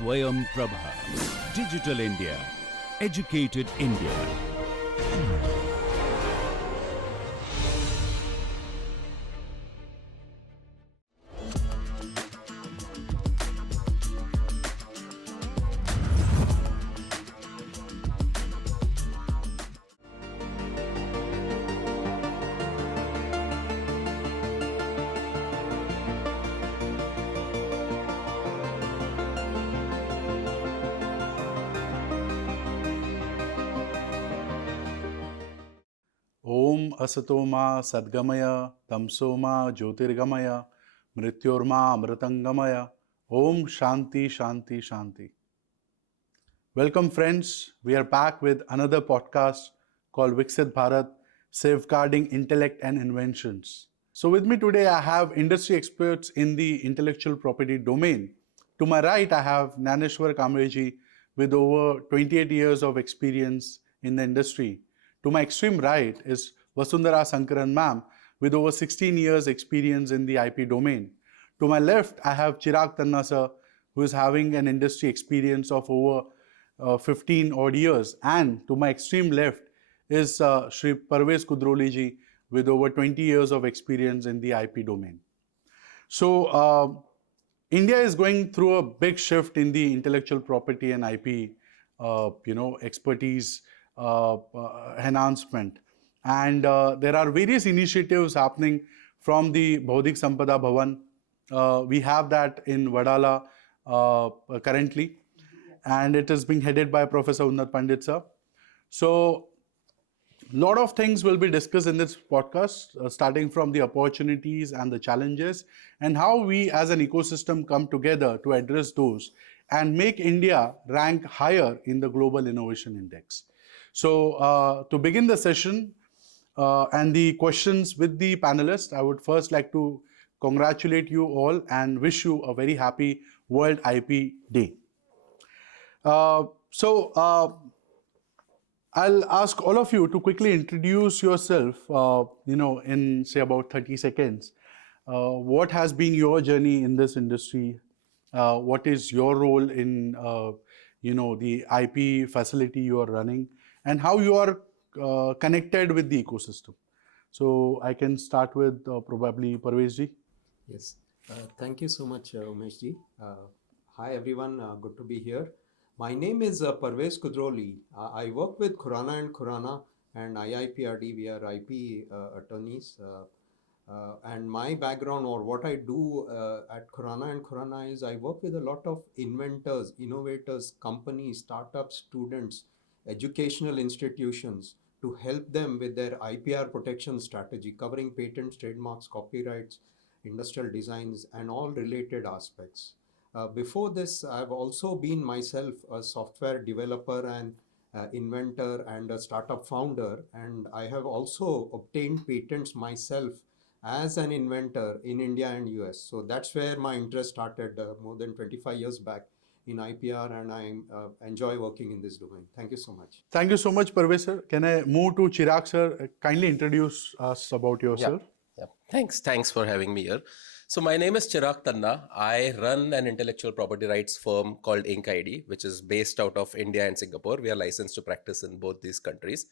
Swayam Prabha. Digital India. Educated India. Om Asatoma Sadgamaya Tamsoma Jyotirgamaya Mrityorma Amritangamaya Om Shanti Shanti Shanti. Welcome friends, we are back with another podcast called Viksit Bharat, Safeguarding Intellect and Inventions. So with me today I have industry experts in the intellectual property domain. To my right I have Naneshwar Kamreji with over 28 years of experience in the industry. To my extreme right is Vasundhara Sankaran ma'am with over 16 years experience in the IP domain. To my left, I have Chirag Tanna sir, who is having an industry experience of over 15 odd years. And to my extreme left is Shri Parvez Kudroli ji with over 20 years of experience in the IP domain. So, India is going through a big shift in the intellectual property and IP, expertise enhancement. And there are various initiatives happening from the Baudik Sampada Bhavan. We have that in Vadala currently, and it is being headed by Professor Unnat Pandit sir. So, a lot of things will be discussed in this podcast, starting from the opportunities and the challenges, and how we as an ecosystem come together to address those and make India rank higher in the Global Innovation Index. So, to begin the session and the questions with the panelists, I would first like to congratulate you all and wish you a very happy World IP Day. I'll ask all of you to quickly introduce yourself, in say about 30 seconds. What has been your journey in this industry? What is your role in, the IP facility you are running, and how you are connected with the ecosystem? So I can start with probably Parvez ji. Yes, thank you so much, Umesh ji. Hi everyone, good to be here. My name is Parvez Kudroli. I work with Khurana & Khurana and IIPRD. We are IP attorneys. And my background or what I do at Khurana & Khurana is I work with a lot of inventors, innovators, companies, startups, students, educational institutions to help them with their IPR protection strategy covering patents, trademarks, copyrights, industrial designs, and all related aspects. Before this, I've also been myself a software developer and inventor and a startup founder, and I have also obtained patents myself as an inventor in India and US. So that's where my interest started more than 25 years back in IPR, and I enjoy working in this domain. Thank you so much. Thank you so much, Parvez sir. Can I move to Chirag sir? Kindly introduce us about yourself. Yeah. Thanks for having me here. So my name is Chirag Tanna. I run an intellectual property rights firm called INCID, which is based out of India and Singapore. We are licensed to practice in both these countries.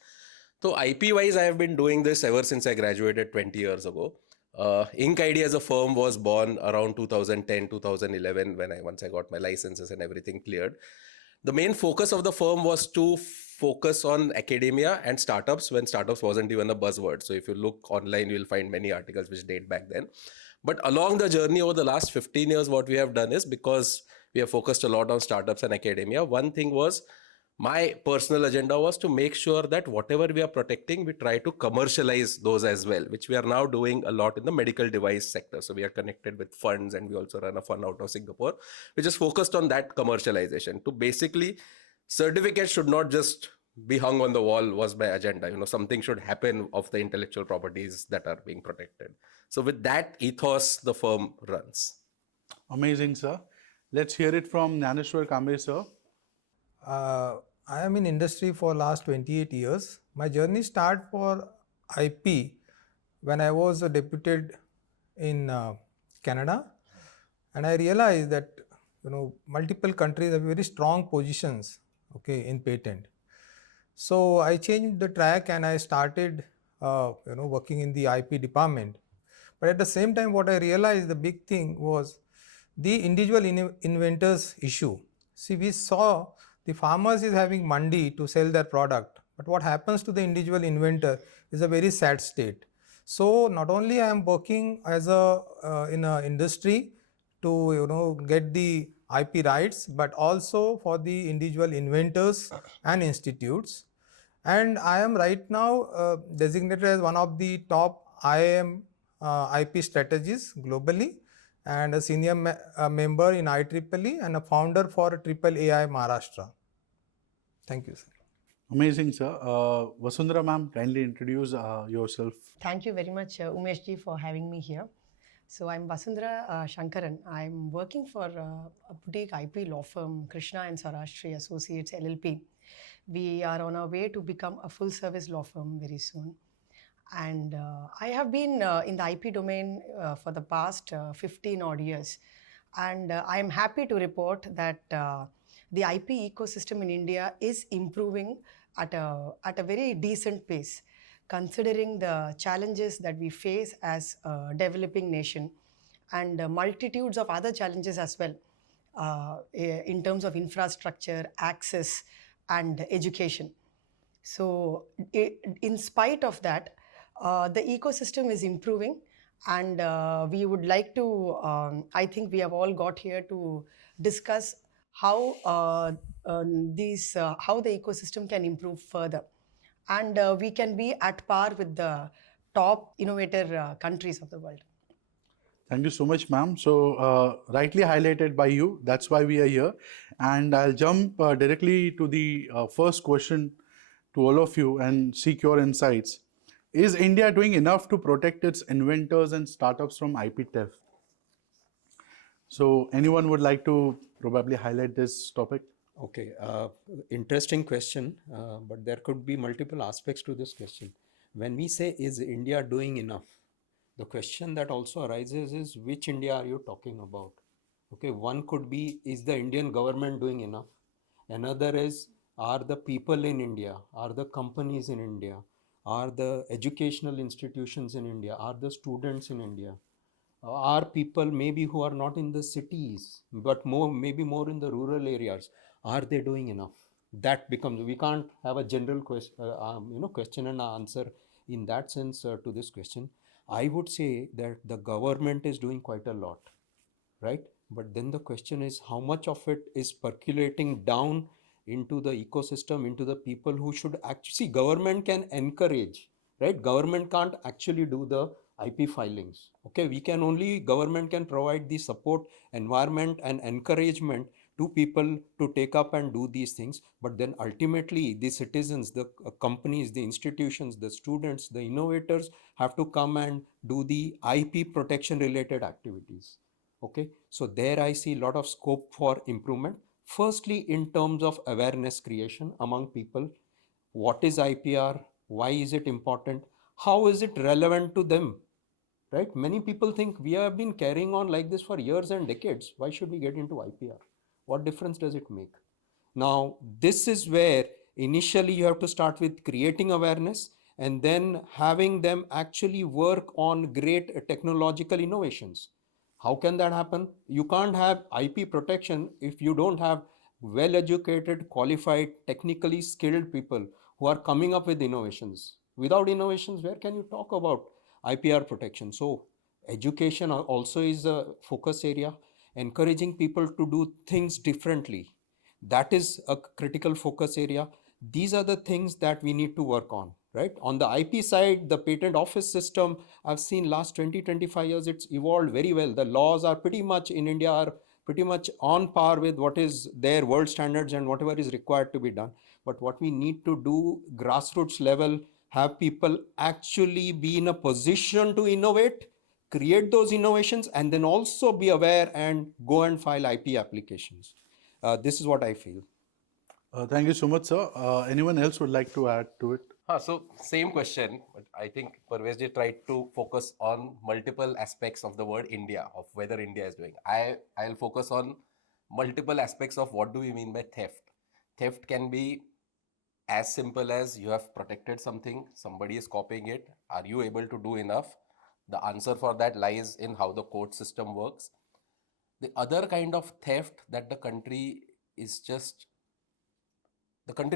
So IP wise, I have been doing this ever since I graduated 20 years ago. INCID as a firm was born around 2010, 2011 once I got my licenses and everything cleared. The main focus of the firm was to focus on academia and startups when startups wasn't even a buzzword. So if you look online, you'll find many articles which date back then. But along the journey over the last 15 years, what we have done is, because we have focused a lot on startups and academia, one thing was, my personal agenda was to make sure that whatever we are protecting, we try to commercialize those as well, which we are now doing a lot in the medical device sector. So we are connected with funds, and we also run a fund out of Singapore, which is focused on that commercialization. To basically, certificates should not just be hung on the wall was my agenda. Something should happen of the intellectual properties that are being protected. So with that ethos, the firm runs. Amazing, sir. Let's hear it from Naneshwar Kamre, sir. I am in industry for last 28 years. My journey start for IP when I was deputed in Canada, and I realized that multiple countries have very strong positions, okay, in patent. So I changed the track and I started, working in the IP department. But at the same time, what I realized the big thing was the individual inventors issue. See, we saw the farmers is having mandi to sell their product, but what happens to the individual inventor is a very sad state. So not only I am working as a in a industry to get the IP rights, but also for the individual inventors and institutes. And I am right now designated as one of the top IIM IP strategists globally, and a senior member in IEEE and a founder for Triple AI Maharashtra. Thank you, sir. Amazing, sir. Vasundhara ma'am, kindly introduce yourself. Thank you very much, Umesh ji, for having me here. So I'm Vasundhara Shankaran. I'm working for a boutique IP law firm, Krishna and Sarashri Associates LLP. We are on our way to become a full-service law firm very soon. And I have been in the IP domain for the past 15 odd years. And I am happy to report that the IP ecosystem in India is improving at a very decent pace, considering the challenges that we face as a developing nation and multitudes of other challenges as well in terms of infrastructure, access, and education. So in spite of that, the ecosystem is improving, and we would like to, I think we have all got here to discuss how how the ecosystem can improve further. And we can be at par with the top innovator countries of the world. Thank you so much, ma'am. So, rightly highlighted by you, that's why we are here. And I'll jump directly to the first question to all of you and seek your insights. Is India doing enough to protect its inventors and startups from IP theft? So, anyone would like to probably highlight this topic? Okay, interesting question, but there could be multiple aspects to this question. When we say, is India doing enough? The question that also arises is, which India are you talking about? Okay, one could be, is the Indian government doing enough? Another is, are the people in India, are the companies in India, are the educational institutions in India, are the students in India, are people maybe who are not in the cities, but maybe more in the rural areas, are they doing enough? That becomes, we can't have a general question and answer in that sense to this question. I would say that the government is doing quite a lot, right? But then the question is, how much of it is percolating down into the ecosystem, into the people who should actually see? Government can encourage, right? Government can't actually do the IP filings. Okay, government can provide the support, environment, and encouragement to people to take up and do these things. But then ultimately, the citizens, the companies, the institutions, the students, the innovators have to come and do the IP protection related activities. Okay, so there I see a lot of scope for improvement. Firstly, in terms of awareness creation among people. What is IPR? Why is it important? How is it relevant to them? Right? Many people think we have been carrying on like this for years and decades. Why should we get into IPR? What difference does it make? Now, this is where initially you have to start with creating awareness and then having them actually work on great technological innovations. How can that happen? You can't have IP protection if you don't have well-educated, qualified, technically skilled people who are coming up with innovations. Without innovations, where can you talk about IPR protection? So education also is a focus area, encouraging people to do things differently. That is a critical focus area. These are the things that we need to work on, right? On the IP side, the patent office system, I've seen last 20-25 years, it's evolved very well. The laws are pretty much in India are pretty much on par with what is their world standards and whatever is required to be done. But what we need to do, grassroots level, have people actually be in a position to innovate, create those innovations, and then also be aware and go and file IP applications. This is what I feel. Thank you so much, sir. Anyone else would like to add to it? So same question, but I think Parvez tried to focus on multiple aspects of the word India, of whether India is doing. I'll focus on multiple aspects of what do we mean by theft. Theft can be as simple as you have protected something, somebody is copying it. Are you able to do enough? The answer for that lies in how the court system works. The other kind of theft that the country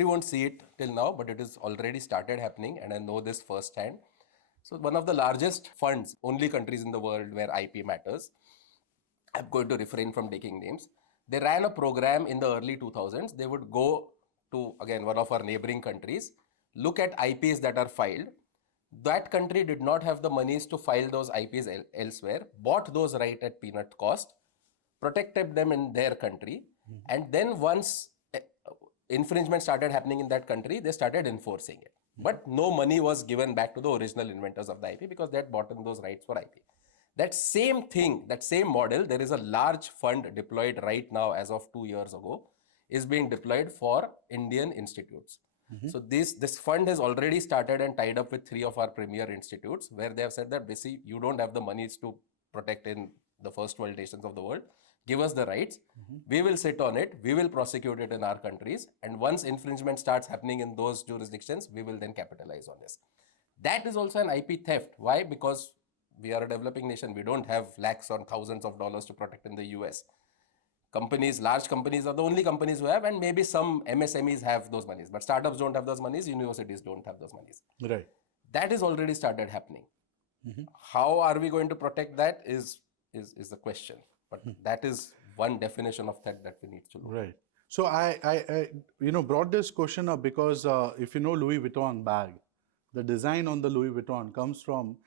won't see it till now, but it has already started happening, and I know this firsthand. So one of the largest funds, only countries in the world where IP matters, I'm going to refrain from taking names. They ran a program in the early 2000s. They would go to, again, one of our neighboring countries, look at IPs that are filed. That country did not have the monies to file those IPs elsewhere, bought those right at peanut cost, protected them in their country, and then once infringement started happening in that country, they started enforcing it. But no money was given back to the original inventors of the IP because they had bought in those rights for IP. That same thing, that same model, there is a large fund deployed right now as of 2 years ago, is being deployed for Indian institutes. So this fund has already started and tied up with 3 of our premier institutes, where they have said that basically you don't have the monies to protect in the first world nations of the world. Give us the rights. We will sit on it. We will prosecute it in our countries. And once infringement starts happening in those jurisdictions, we will then capitalize on this. That is also an IP theft. Why? Because we are a developing nation. We don't have lakhs or thousands of dollars to protect in the US. Companies, large companies are the only companies who have, and maybe some MSMEs have those monies, but startups don't have those monies, universities don't have those monies. Right. That is already started happening. How are we going to protect that is the question. But that is one definition of that we need to look at. Right. So I brought this question up because if you know Louis Vuitton bag, the design on the Louis Vuitton comes from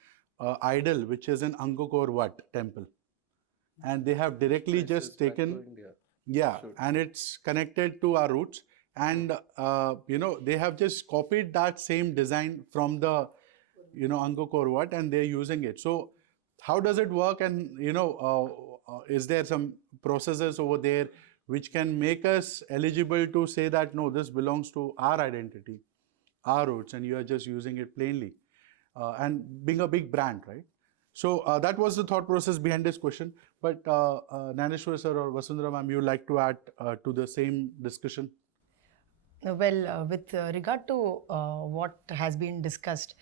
idol which is in Angkor Wat temple, and they have directly just taken, and it's connected to our roots, and they have just copied that same design from the Angkor Wat, and they're using it. So how does it work? And is there some processes over there which can make us eligible to say that no, this belongs to our identity, our roots, and you are just using it plainly, and being a big brand, right? So that was the thought process behind this question. But Naneshwar sir or Vasundhara ma'am, you would like to add to the same discussion? Well, with regard to what has been discussed,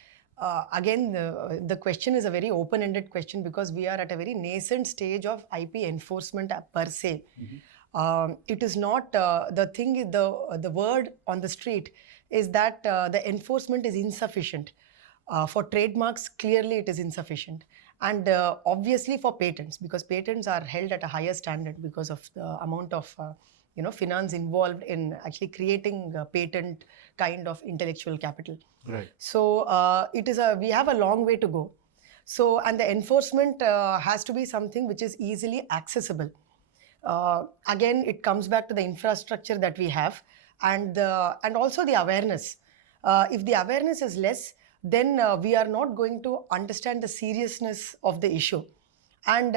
again, the question is a very open-ended question because we are at a very nascent stage of IP enforcement per se. It is not the word on the street is that the enforcement is insufficient. For trademarks, clearly it is insufficient. And obviously for patents, because patents are held at a higher standard because of the amount of finance involved in actually creating a patent kind of intellectual capital. Right. So we have a long way to go. So, and the enforcement has to be something which is easily accessible. Again, it comes back to the infrastructure that we have and also the awareness. If the awareness is less, then we are not going to understand the seriousness of the issue. And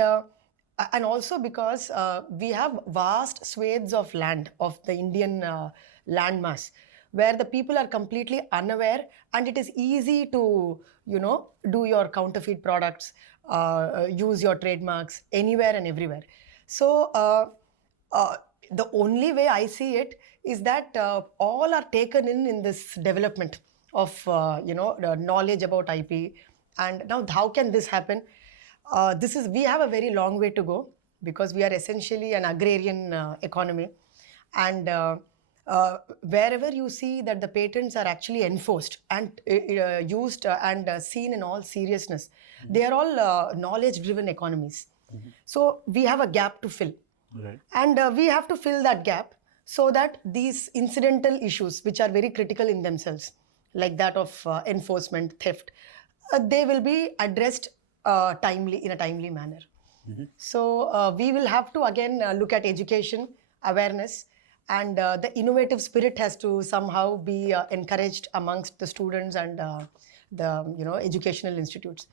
also because we have vast swathes of land, of the Indian landmass, where the people are completely unaware, and it is easy to, do your counterfeit products, use your trademarks anywhere and everywhere. So the only way I see it is that all are taken in this development of, the knowledge about IP. And now how can this happen? We have a very long way to go because we are essentially an agrarian economy. And wherever you see that the patents are actually enforced and used and seen in all seriousness, they are all knowledge-driven economies. So we have a gap to fill. Right. And we have to fill that gap so that these incidental issues, which are very critical in themselves, like that of enforcement, theft, they will be addressed in a timely manner. So we will have to again look at education, awareness, and the innovative spirit has to somehow be encouraged amongst the students and the educational institutes.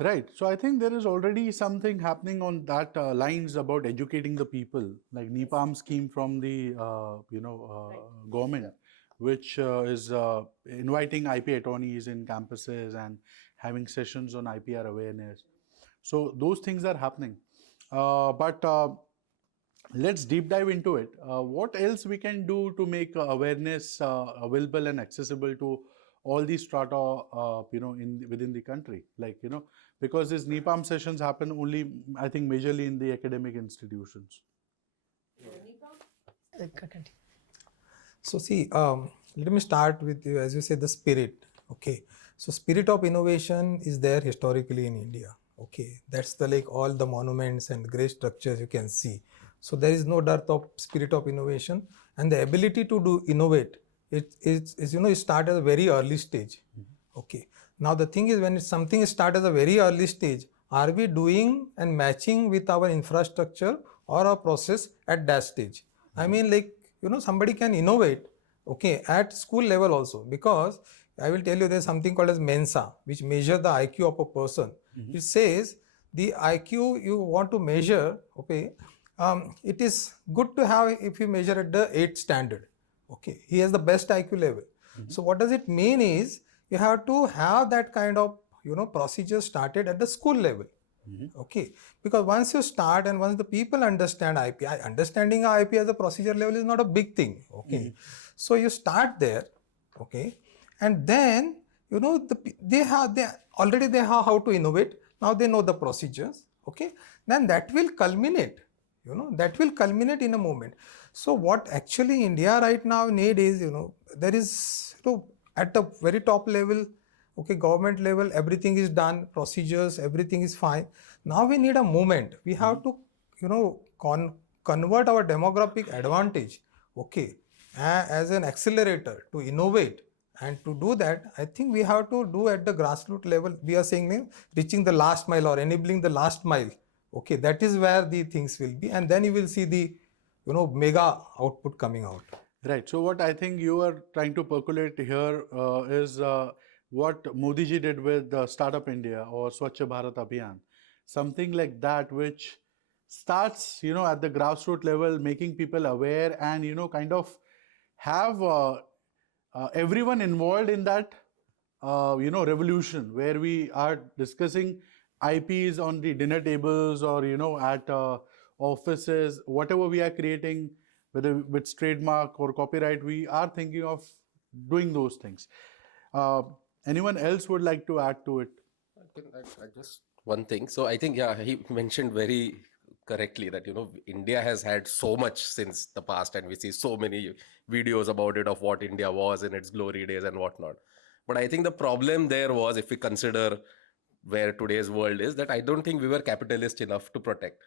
Right. So I think there is already something happening on that lines about educating the people, like NEPAM scheme from the government, which is inviting IP attorneys in campuses and having sessions on IPR awareness. So those things are happening. But let's deep dive into it. What else we can do to make awareness available and accessible to all these strata, within the country? Like, because these NEPAM sessions happen only, I think, majorly in the academic institutions. Continue. So see, let me start with you, as you say, the spirit. Okay, so spirit of innovation is there historically in India. Okay, that's the like all the monuments and great structures you can see. So there is no dearth of spirit of innovation, and the ability to do innovate. It start at a very early stage. Okay. Now the thing is, when something start at a very early stage, are we doing and matching with our infrastructure or our process at that stage? I mean, like, somebody can innovate, okay, at school level also, because I will tell you there's something called as Mensa, which measure the IQ of a person. It says the IQ you want to measure, okay, it is good to have if you measure at the 8th standard. Okay, he has the best IQ level. So what does it mean is you have to have that kind of procedure started at the school level. Okay, because once you start and once the people understand IP, understanding IP as a procedure level is not a big thing. Okay, so you start there. Okay, and then they already have how to innovate. Now they know the procedures. Okay, then that will culminate. That will culminate in a moment. So what actually India right now need is there is at the very top level. Okay, government level, everything is done, procedures, everything is fine. Now we need a movement. We have to, convert our demographic advantage, okay, as an accelerator to innovate. And to do that, I think we have to do at the grassroots level. We are saying reaching the last mile or enabling the last mile. Okay, that is where the things will be. And then you will see the, mega output coming out. Right. So what I think you are trying to percolate here is what Modi ji did with Startup India or Swachh Bharat Abhiyan, something like that, which starts, at the grassroots level, making people aware and, kind of have everyone involved in that, revolution where we are discussing IPs on the dinner tables or, at offices, whatever we are creating, whether with trademark or copyright, we are thinking of doing those things. Anyone else would like to add to it? I just one thing. So I think, yeah, he mentioned very correctly that, India has had so much since the past, and we see so many videos about it of what India was in its glory days and whatnot. But I think the problem there was, if we consider where today's world is, that I don't think we were capitalist enough to protect.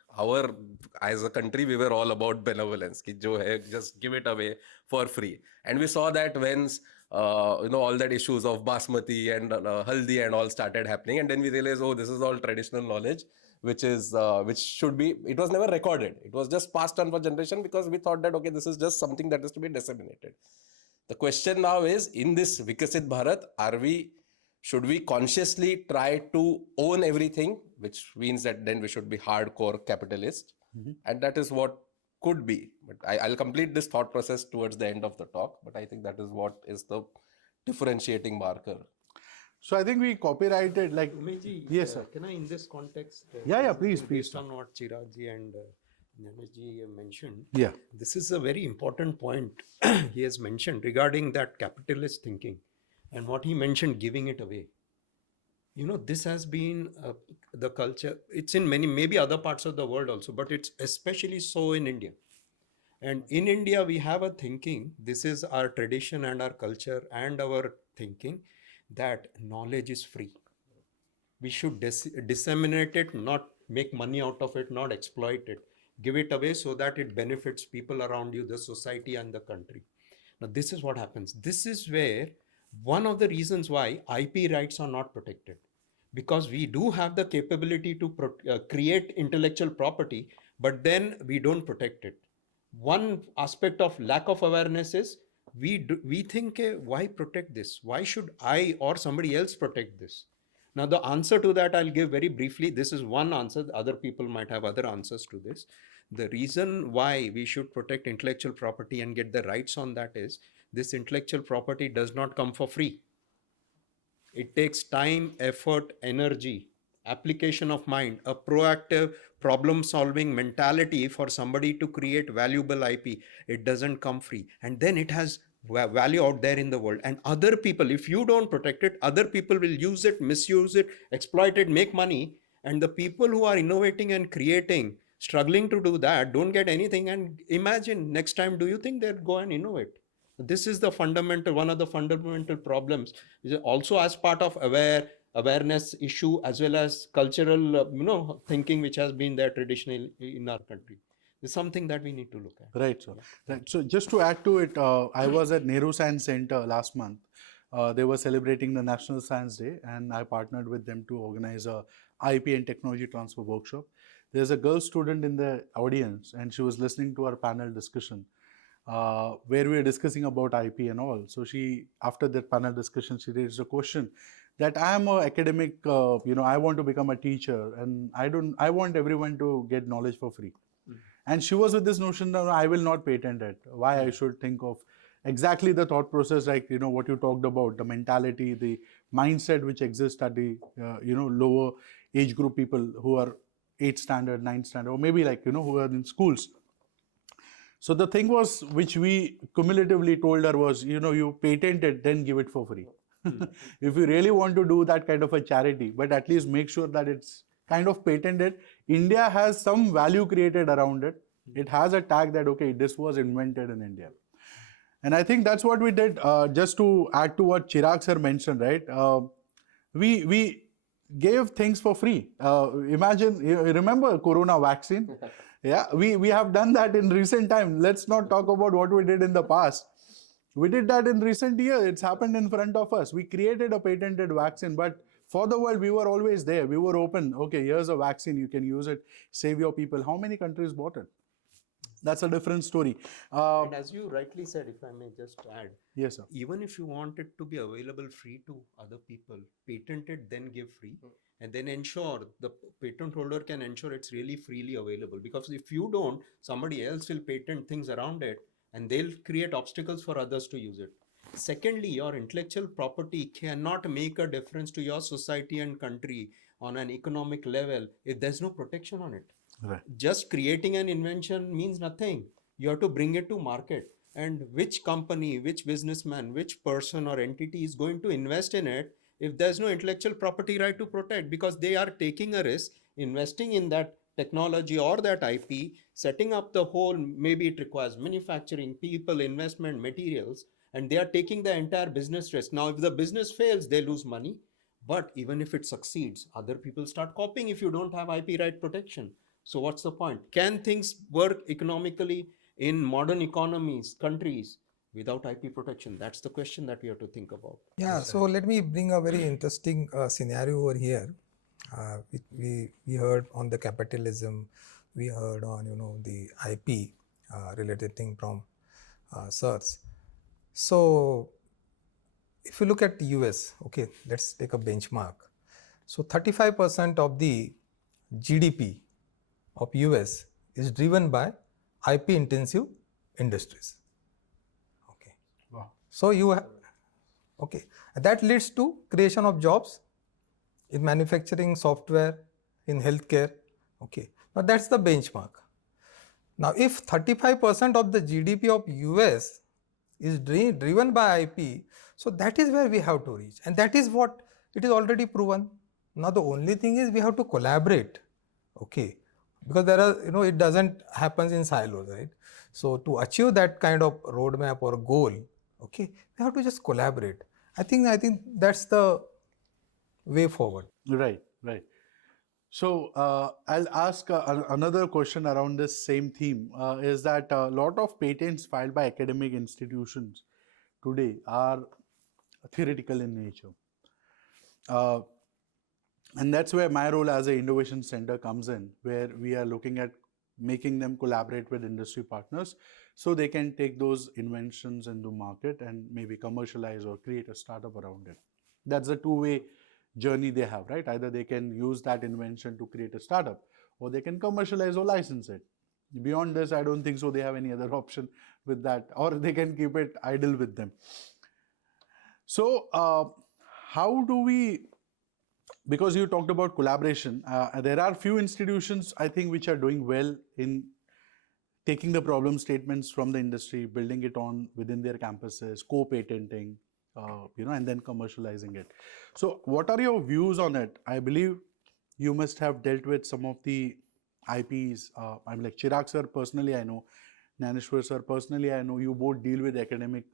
As a country, we were all about benevolence. Ki jo hai, just give it away for free. And we saw that when all that issues of basmati and haldi and all started happening, and then we realized, oh, this is all traditional knowledge, which should be, it was never recorded. It was just passed on for generation because we thought that, okay, this is just something that is to be disseminated. The question now is, in this Vikasit Bharat, should we consciously try to own everything, which means that then we should be hardcore capitalist, and that is what could be. But I'll complete this thought process towards the end of the talk, but I think that is what is the differentiating marker. So I think we copyrighted, like, Umesh, yes, sir. Can I, in this context, please. based on what Chirag ji and Umesh ji mentioned, Yeah. this is a very important point he has mentioned regarding that capitalist thinking, and what he mentioned, giving it away. This has been the culture. It's in many, maybe other parts of the world also, but it's especially so in India. And in India, we have a thinking, this is our tradition and our culture and our thinking, that knowledge is free. We should disseminate it, not make money out of it, not exploit it. Give it away so that it benefits people around you, the society and the country. Now, this is what happens. This is where one of the reasons why IP rights are not protected. Because we do have the capability to create intellectual property, but then we don't protect it. One aspect of lack of awareness is we think, why protect this? Why should I or somebody else protect this? Now, the answer to that I'll give very briefly. This is one answer. Other people might have other answers to this. The reason why we should protect intellectual property and get the rights on that is, this intellectual property does not come for free. It takes time, effort, energy, application of mind, a proactive problem solving mentality for somebody to create valuable IP. It doesn't come free. And then it has value out there in the world. And other people, if you don't protect it, other people will use it, misuse it, exploit it, make money. And the people who are innovating and creating, struggling to do that, don't get anything. And imagine next time, do you think they'll go and innovate? This is the fundamental, one of the fundamental problems. Is also as part of awareness issue as well as cultural, thinking which has been there traditionally in our country. It's something that we need to look at. Right, sir. Right. So just to add to it, I was at Nehru Science Center last month. They were celebrating the National Science Day, and I partnered with them to organize a IP and technology transfer workshop. There's a girl student in the audience, and she was listening to our panel discussion, where we were discussing about IP and all. So she, after that panel discussion, she raised a question that I am an academic, I want to become a teacher, and I want everyone to get knowledge for free. And she was with this notion that I will not patent it. Why I should think of exactly the thought process, like, what you talked about, the mentality, the mindset which exists at the, lower age group people who are 8th standard, 9th standard, or maybe like, who are in schools. So the thing was, which we cumulatively told her was, you patent it, then give it for free. If you really want to do that kind of a charity, but at least make sure that it's kind of patented. India has some value created around it. It has a tag that, okay, this was invented in India. And I think that's what we did. Just to add to what Chirag sir mentioned, right? We gave things for free. Imagine, you remember Corona vaccine? Yeah, we have done that in recent time. Let's not talk about what we did in the past. We did that in recent years. It's happened in front of us. We created a patented vaccine, but for the world, we were always there. We were open. Okay, here's a vaccine. You can use it. Save your people. How many countries bought it? That's a different story. And as you rightly said, if I may just add, yes, sir. Even if you want it to be available free to other people, patent it, then give free, and then ensure the patent holder can ensure it's really freely available. Because if you don't, somebody else will patent things around it, and they'll create obstacles for others to use it. Secondly, your intellectual property cannot make a difference to your society and country on an economic level if there's no protection on it. Right. Just creating an invention means nothing. You have to bring it to market. And which company, which businessman, which person or entity is going to invest in it if there's no intellectual property right to protect? Because they are taking a risk, investing in that technology or that IP, setting up the whole, maybe it requires manufacturing, people, investment, materials, and they are taking the entire business risk. Now, if the business fails, they lose money. But even if it succeeds, other people start copying if you don't have IP right protection. So what's the point? Can things work economically in modern economies, countries, without IP protection? That's the question that we have to think about. Yeah, so let me bring a very interesting scenario over here. We heard on the capitalism, we heard on the IP related thing from sirs. So if you look at the US, okay, let's take a benchmark. So 35% of the GDP of US is driven by IP intensive industries. Okay. Wow. So okay, that leads to creation of jobs in manufacturing, software, in healthcare. Okay, now that's the benchmark. Now, if 35% of the GDP of US is driven by IP, so that is where we have to reach, and that is what it is already proven. Now, the only thing is we have to collaborate. Okay, because there are, it doesn't happen in silos, right? So to achieve that kind of roadmap or goal, okay, we have to just collaborate. I think that's the way forward. Right. So I'll ask another question around this same theme. Is that a lot of patents filed by academic institutions today are theoretical in nature. And that's where my role as an innovation center comes in, where we are looking at making them collaborate with industry partners so they can take those inventions into market and maybe commercialize or create a startup around it. That's a two-way journey they have, right? Either they can use that invention to create a startup, or they can commercialize or license it. Beyond this, I don't think so they have any other option with that, or they can keep it idle with them. So how do we because you talked about collaboration, there are few institutions I think which are doing well in taking the problem statements from the industry, building it on within their campuses, co-patenting, and then commercializing it. So what are your views on it? I believe you must have dealt with some of the IPs. I'm like Chirag sir, personally I know. Naneshwar sir, personally I know. You both deal with academic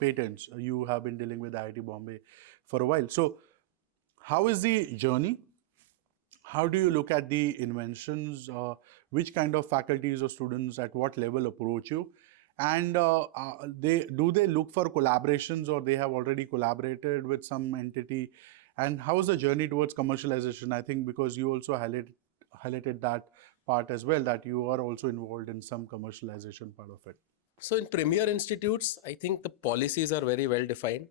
patents. You have been dealing with IIT Bombay for a while. So how is the journey? How do you look at the inventions? Which kind of faculties or students at what level approach you? And they look for collaborations, or they have already collaborated with some entity? And how is the journey towards commercialization? I think because you also highlighted that part as well, that you are also involved in some commercialization part of it. So in premier institutes, I think the policies are very well defined.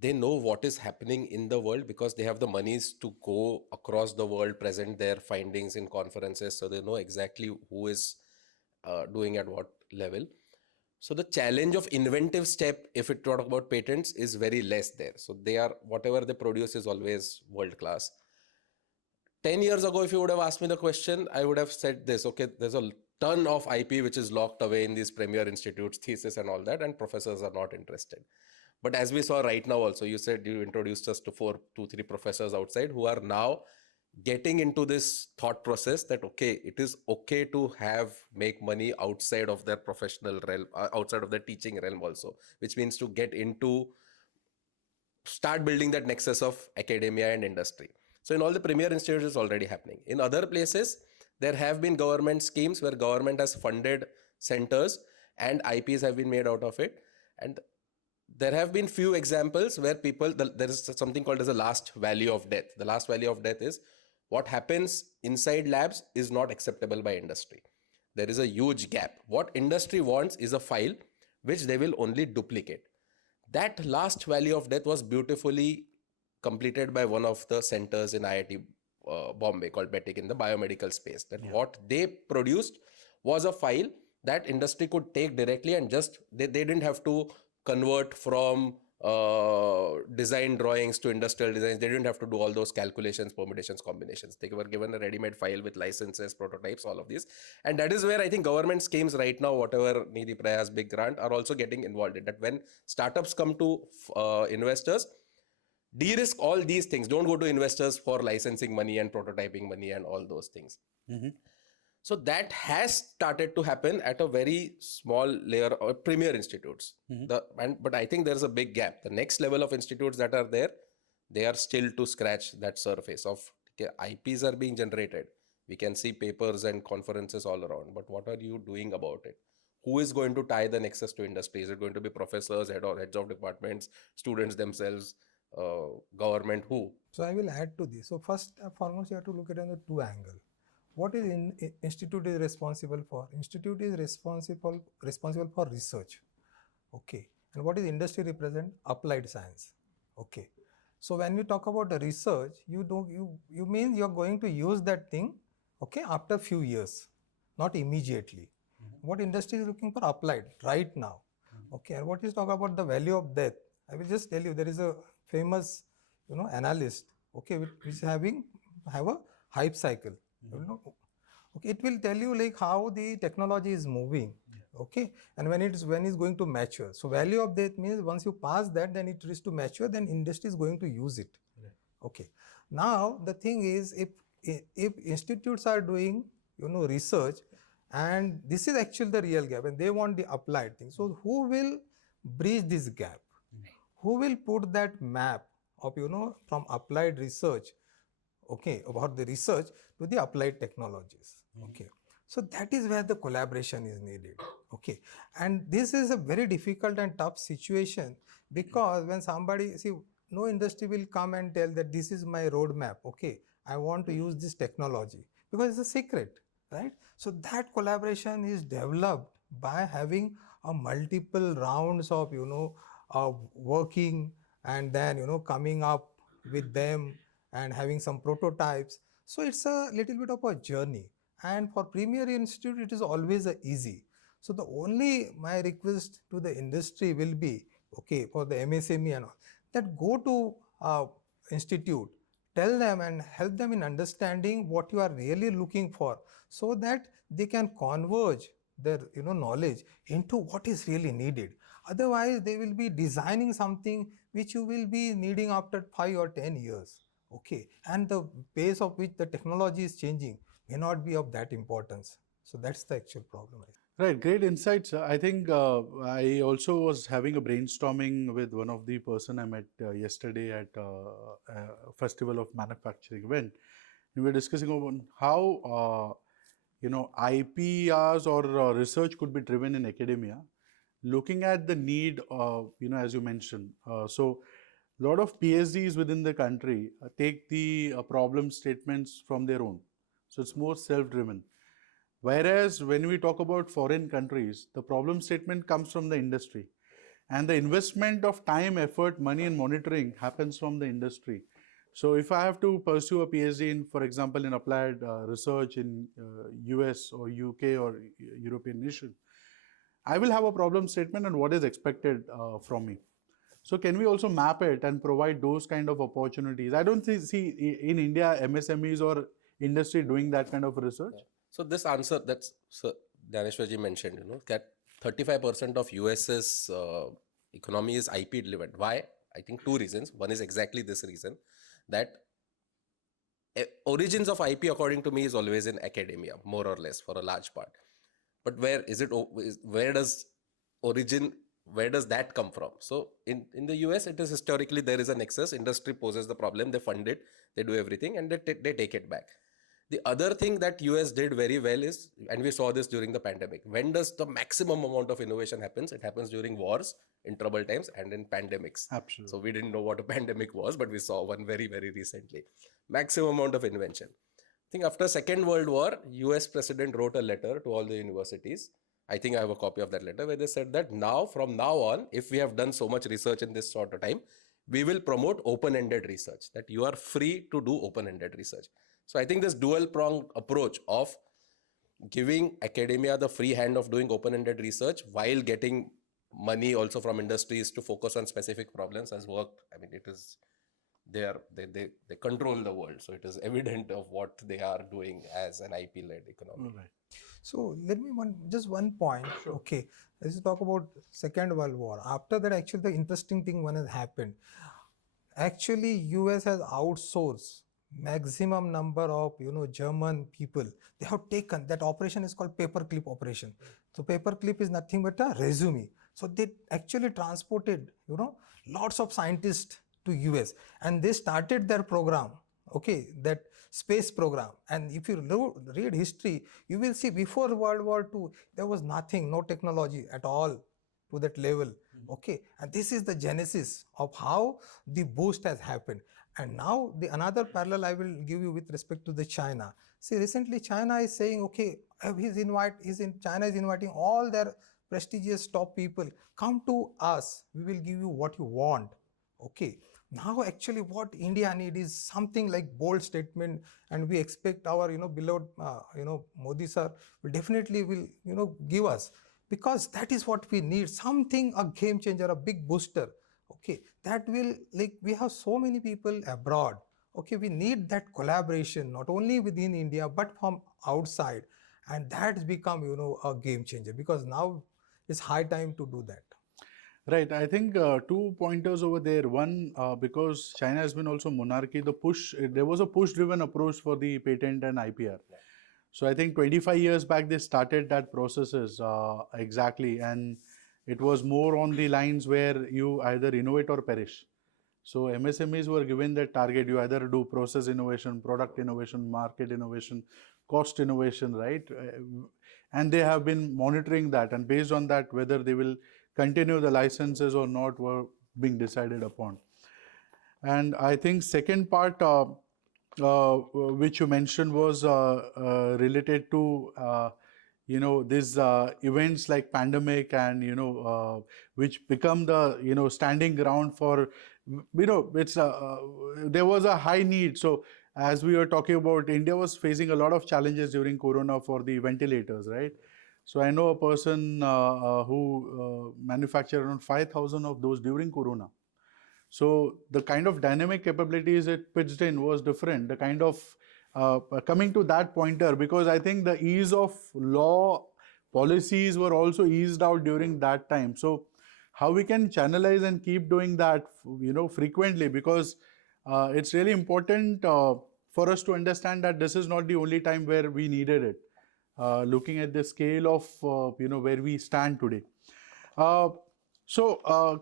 They know what is happening in the world because they have the monies to go across the world, present their findings in conferences. So they know exactly who is doing at what level. So the challenge of inventive step, if it talk about patents, is very less there. So they are, whatever they produce is always world class. 10 years ago, if you would have asked me the question, I would have said this: okay, there's a ton of IP which is locked away in these premier institutes, thesis and all that, and professors are not interested. But as we saw right now also, you said you introduced us to 3 professors outside who are now getting into this thought process that, okay, it is okay to make money outside of their professional realm, outside of their teaching realm also, which means to start building that nexus of academia and industry. So in all the premier institutes, it's already happening. In other places, there have been government schemes where government has funded centers and IPs have been made out of it. And there have been few examples where there is something called as the last value of death. The last value of death is what happens inside labs is not acceptable by industry. There is a huge gap. What industry wants is a file which they will only duplicate. That last value of death was beautifully completed by one of the centers in IIT Bombay called BETIC in the biomedical space. That what they produced was a file that industry could take directly and just, they didn't have to convert from design drawings to industrial designs. They didn't have to do all those calculations, permutations, combinations. They were given a ready-made file with licenses, prototypes, all of these. And that is where I think government schemes right now, whatever Nidhi Praya's big grant, are also getting involved in that. When startups come to investors, de-risk all these things. Don't go to investors for licensing money and prototyping money and all those things. Mm-hmm. So that has started to happen at a very small layer of premier institutes. Mm-hmm. But I think there's a big gap. The next level of institutes that are there, they are still to scratch that surface of, okay, IPs are being generated. We can see papers and conferences all around, but what are you doing about it? Who is going to tie the nexus to industry? Is it going to be professors, heads of departments, students themselves, government, who? So I will add to this. So first and foremost, you have to look at it on the 2 angles. What is institute is responsible for? Institute is responsible for research. Okay. And what is industry represent? Applied science. Okay. So when we talk about the research, you mean you are going to use that thing, okay, after few years, not immediately. Mm-hmm. What industry is looking for? Applied right now. Mm-hmm. Okay. And what is talk about the value of death? I will just tell you, there is a famous, analyst, okay, which is have a hype cycle. Mm-hmm. Okay, it will tell you like how the technology is moving, okay, and when it's going to mature. So value of death means once you pass that, then it is to mature, then industry is going to use it. Right. Okay. Now the thing is, if institutes are doing research, and this is actually the real gap, and they want the applied thing. So who will bridge this gap? Who will put that map of from applied research, okay, about the research to the applied technologies? Okay, so that is where the collaboration is needed. Okay, and this is a very difficult and tough situation, because when somebody, no industry will come and tell that this is my roadmap, okay, I want to use this technology, because it's a secret, right? So that collaboration is developed by having a multiple rounds of working, and then coming up with them and having some prototypes. So it's a little bit of a journey, and for premier institute it is always easy. So the only my request to the industry will be, okay, for the MSME and all, that go to institute, tell them and help them in understanding what you are really looking for, so that they can converge their knowledge into what is really needed. Otherwise, they will be designing something which you will be needing after 5 or 10 years. Okay, and the pace of which the technology is changing may not be of that importance. So that's the actual problem. Right, great insights. I think I also was having a brainstorming with one of the person I met yesterday at a Festival of Manufacturing event. We were discussing on how IPRs or research could be driven in academia, looking at the need, as you mentioned. So, a lot of PhDs within the country take the problem statements from their own. So, it's more self-driven. Whereas when we talk about foreign countries, the problem statement comes from the industry, and the investment of time, effort, money and monitoring happens from the industry. So if I have to pursue a PhD in, for example, in applied research in US or UK or European nation, I will have a problem statement and what is expected from me. So can we also map it and provide those kind of opportunities? I don't see in India MSMEs or industry doing that kind of research. So this answer that's Dhaneshwarji mentioned, that 35% of US's economy is IP driven. Why? I think two reasons. One is exactly this reason, that origins of IP, according to me, is always in academia, more or less, for a large part. But where does that come from? So in the US, it is historically there is a nexus. Industry poses the problem, they fund it, they do everything, and they take it back. The other thing that US did very well is, and we saw this during the pandemic, when does the maximum amount of innovation happens? It happens during wars, in troubled times, and in pandemics. Absolutely. So we didn't know what a pandemic was, but we saw one very, very recently. Maximum amount of invention. I think after Second World War, US president wrote a letter to all the universities. I think I have a copy of that letter where they said that from now on, if we have done so much research in this sort of time, we will promote open-ended research, that you are free to do open-ended research. So I think this dual-pronged approach of giving academia the free hand of doing open-ended research while getting money also from industries to focus on specific problems has worked. I mean, it is they control the world, so it is evident of what they are doing as an IP-led economy. Right. So let me just one point. Sure. Okay, let's talk about Second World War. After that, actually, the interesting thing one has happened. Actually, US has outsourced maximum number of German people. They have taken that operation is called paperclip operation. So paperclip is nothing but a resume. So they actually transported lots of scientists to US, and they started their program, okay, that space program. And if you read history, you will see before World War II there was nothing, no technology at all to that level. Okay, and this is the genesis of how the boost has happened. And now the another parallel I will give you with respect to the China. See, recently China is saying, okay, China is inviting all their prestigious top people, come to us, we will give you what you want. Okay, now actually what India need is something like bold statement, and we expect our beloved Modi sir will definitely give us, because that is what we need, something, a game changer, a big booster. Okay, that will, we have so many people abroad. Okay, we need that collaboration not only within India but from outside, and that's become a game changer, because now it's high time to do that. Right. I think 2 pointers over there. One, because China has been also monarchy, there was a push-driven approach for the patent and IPR. So I think 25 years back they started that processes exactly, and it was more on the lines where you either innovate or perish. So MSMEs were given that target. You either do process innovation, product innovation, market innovation, cost innovation, right? And they have been monitoring that, and based on that, whether they will continue the licenses or not were being decided upon. And I think second part which you mentioned was related to these events like pandemic, and which become the standing ground for it's there was a high need. So as we were talking about, India was facing a lot of challenges during Corona for the ventilators, right? So I know a person who manufactured around 5,000 of those during Corona. So the kind of dynamic capabilities it pitched in was different. The kind of coming to that pointer, because I think the ease of law policies were also eased out during that time. So how we can channelize and keep doing that, frequently, because it's really important for us to understand that this is not the only time where we needed it. Looking at the scale of where we stand today.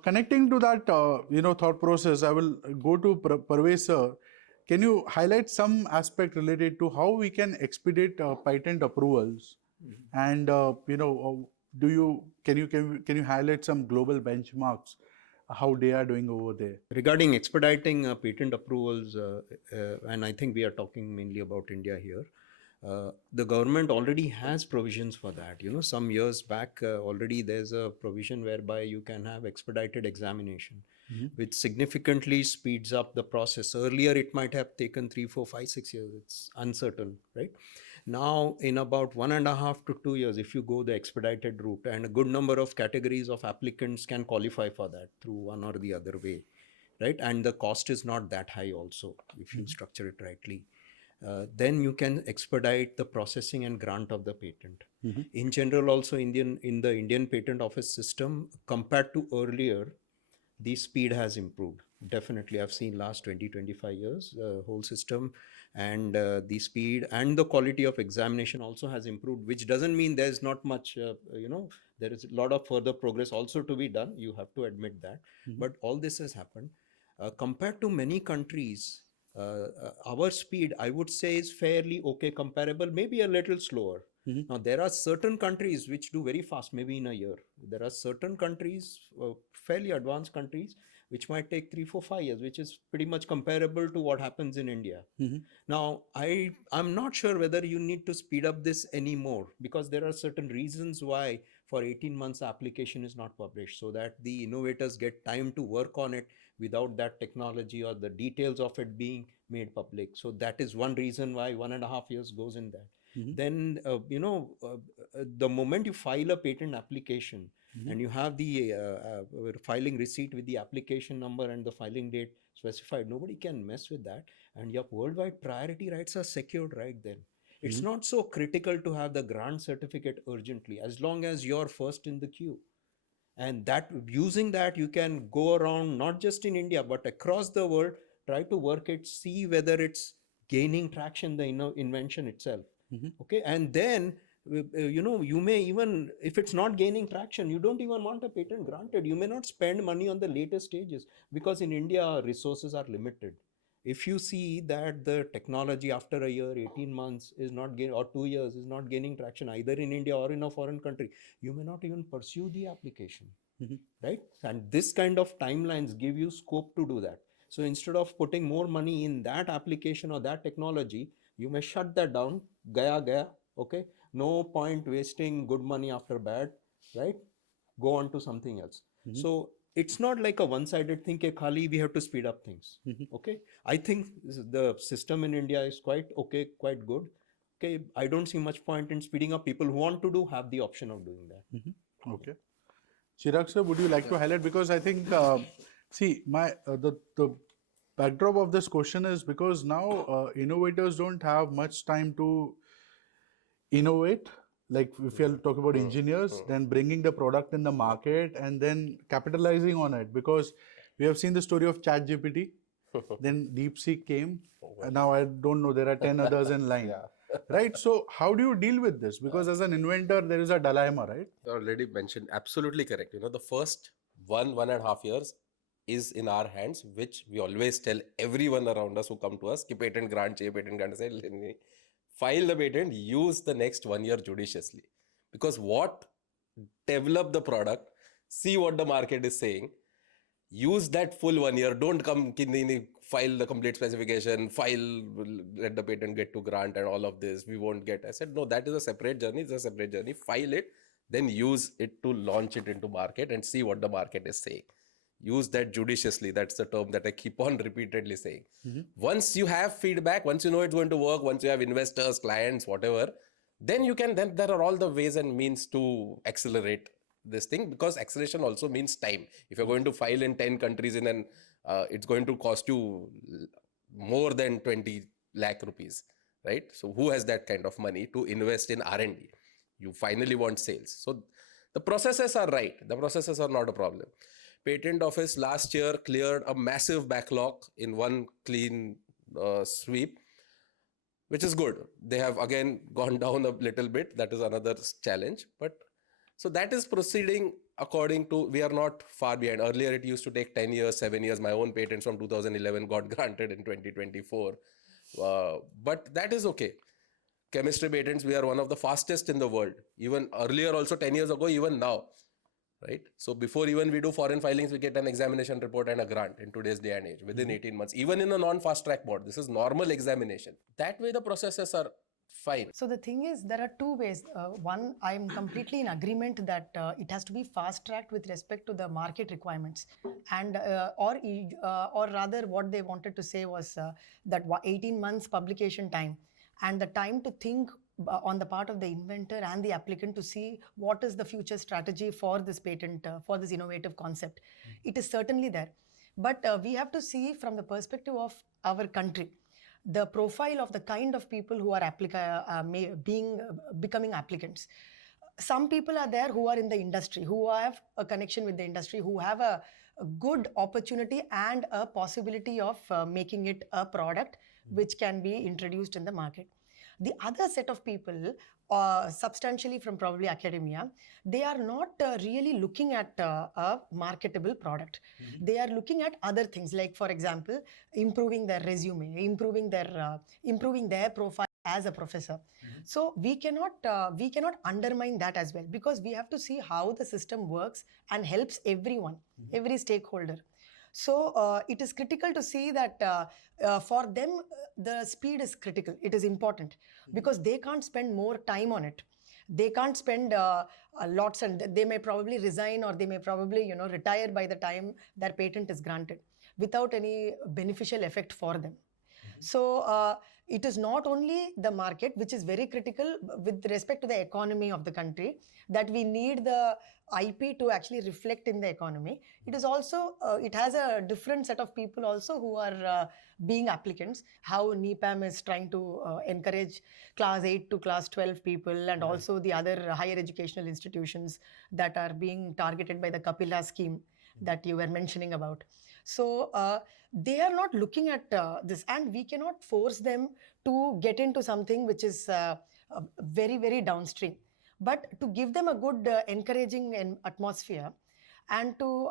Connecting to that thought process, I will go to Parvez sir. Can you highlight some aspect related to how we can expedite patent approvals? And can you highlight some global benchmarks, how they are doing over there? Regarding expediting patent approvals, and I think we are talking mainly about India here, the government already has provisions for that. Some years back, already there's a provision whereby you can have expedited examination, which significantly speeds up the process. Earlier, it might have taken 3, 4, 5, 6 years. It's uncertain, right? Now, in about 1.5 to 2 years, if you go the expedited route, and a good number of categories of applicants can qualify for that through one or the other way, right? And the cost is not that high also, if you structure it rightly. Then you can expedite the processing and grant of the patent. In general, also in the Indian Patent Office system, compared to earlier, the speed has improved. Definitely, I've seen last 20, 25 years, whole system, and the speed and the quality of examination also has improved, which doesn't mean there's not much, there is a lot of further progress also to be done. You have to admit that. But all this has happened. Compared to many countries, our speed, I would say, is fairly okay, comparable, maybe a little slower. Now, there are certain countries which do very fast, maybe in a year. There are certain countries, fairly advanced countries, which might take 3, 4, 5 years, which is pretty much comparable to what happens in India. Now, I'm not sure whether you need to speed up this anymore, because there are certain reasons why for 18 months the application is not published, so that the innovators get time to work on it without that technology or the details of it being made public. So that is one reason why 1.5 years goes in that. Then, the moment you file a patent application and you have the filing receipt with the application number and the filing date specified, nobody can mess with that. And your worldwide priority rights are secured right then. It's not so critical to have the grant certificate urgently, as long as you're first in the queue. And that using that, you can go around, not just in India, but across the world, try to work it, see whether it's gaining traction, the invention itself. Okay, and then you may even, if it's not gaining traction, you don't even want a patent granted. You may not spend money on the later stages, because in India resources are limited. If you see that the technology after a year, 18 months is not gaining, or 2 years is not gaining traction either in India or in a foreign country, you may not even pursue the application, right? And this kind of timelines give you scope to do that. So instead of putting more money in that application or that technology, you may shut that down. Gaya, okay? No point wasting good money after bad, right? Go on to something else. So it's not like a one-sided thing, Khali, we have to speed up things. Okay, I think the system in India is quite okay, quite good. Okay, I don't see much point in speeding up. People who want to do have the option of doing that. Okay. Chirag sir, would you like to highlight? Because I think, the backdrop of this question is because now innovators don't have much time to innovate. Like if you're talking about engineers, then bringing the product in the market and then capitalizing on it, because we have seen the story of ChatGPT, then DeepSeek came, and now I don't know, there are 10 others in line, right? So how do you deal with this? Because as an inventor, there is a dilemma, right? Already mentioned, absolutely correct. The first 1.5 years is in our hands, which we always tell everyone around us who come to us, ki patent grant chahiye, patent grant say, file the patent, use the next 1 year judiciously. Because develop the product, see what the market is saying, use that full 1 year, don't come, file the complete specification, let the patent get to grant and all of this, we won't get. I said, no, that is a separate journey, file it, then use it to launch it into market and see what the market is saying. Use that judiciously. That's the term that I keep on repeatedly saying. Once you have feedback, once you know it's going to work, once you have investors, clients, whatever, then there are all the ways and means to accelerate this thing, because acceleration also means time. If you're going to file in 10 countries in it's going to cost you more than 20 lakh rupees, right? So who has that kind of money to invest in R&D? You finally want sales. So the processes are right. The processes are not a problem. Patent office last year cleared a massive backlog in one clean sweep, which is good. They have again gone down a little bit. That is another challenge. But so that is proceeding according to, we are not far behind. Earlier, it used to take 10 years, 7 years. My own patents from 2011 got granted in 2024. But that is okay. Chemistry patents, we are one of the fastest in the world. Even earlier, also 10 years ago, even now. Right? So before even we do foreign filings, we get an examination report and a grant in today's day and age within 18 months, even in a non-fast track board. This is normal examination. That way the processes are fine. So the thing is, there are two ways. One, I'm completely in agreement that it has to be fast-tracked with respect to the market requirements, and or rather, what they wanted to say was that 18 months publication time and the time to think on the part of the inventor and the applicant to see what is the future strategy for this patent, for this innovative concept. It is certainly there. But we have to see from the perspective of our country, the profile of the kind of people who are becoming applicants. Some people are there who are in the industry, who have a connection with the industry, who have a good opportunity and a possibility of making it a product which can be introduced in the market. The other set of people, substantially from probably academia, they are not really looking at a marketable product. They are looking at other things, like, for example, improving their resume, improving their profile as a professor. So we cannot undermine that as well, because we have to see how the system works and helps everyone, every stakeholder. So it is critical to see that for them, the speed is critical. It is important because they can't spend more time on it. They can't spend lots, and they may probably resign, or they may probably retire by the time their patent is granted without any beneficial effect for them. So it is not only the market, which is very critical with respect to the economy of the country, that we need the IP to actually reflect in the economy. It is also, it has a different set of people also who are being applicants. How NEPAM is trying to encourage class 8 to class 12 people, and also the other higher educational institutions that are being targeted by the Kapila scheme that you were mentioning about. So they are not looking at this, and we cannot force them to get into something which is very, very downstream. But to give them a good encouraging atmosphere, and to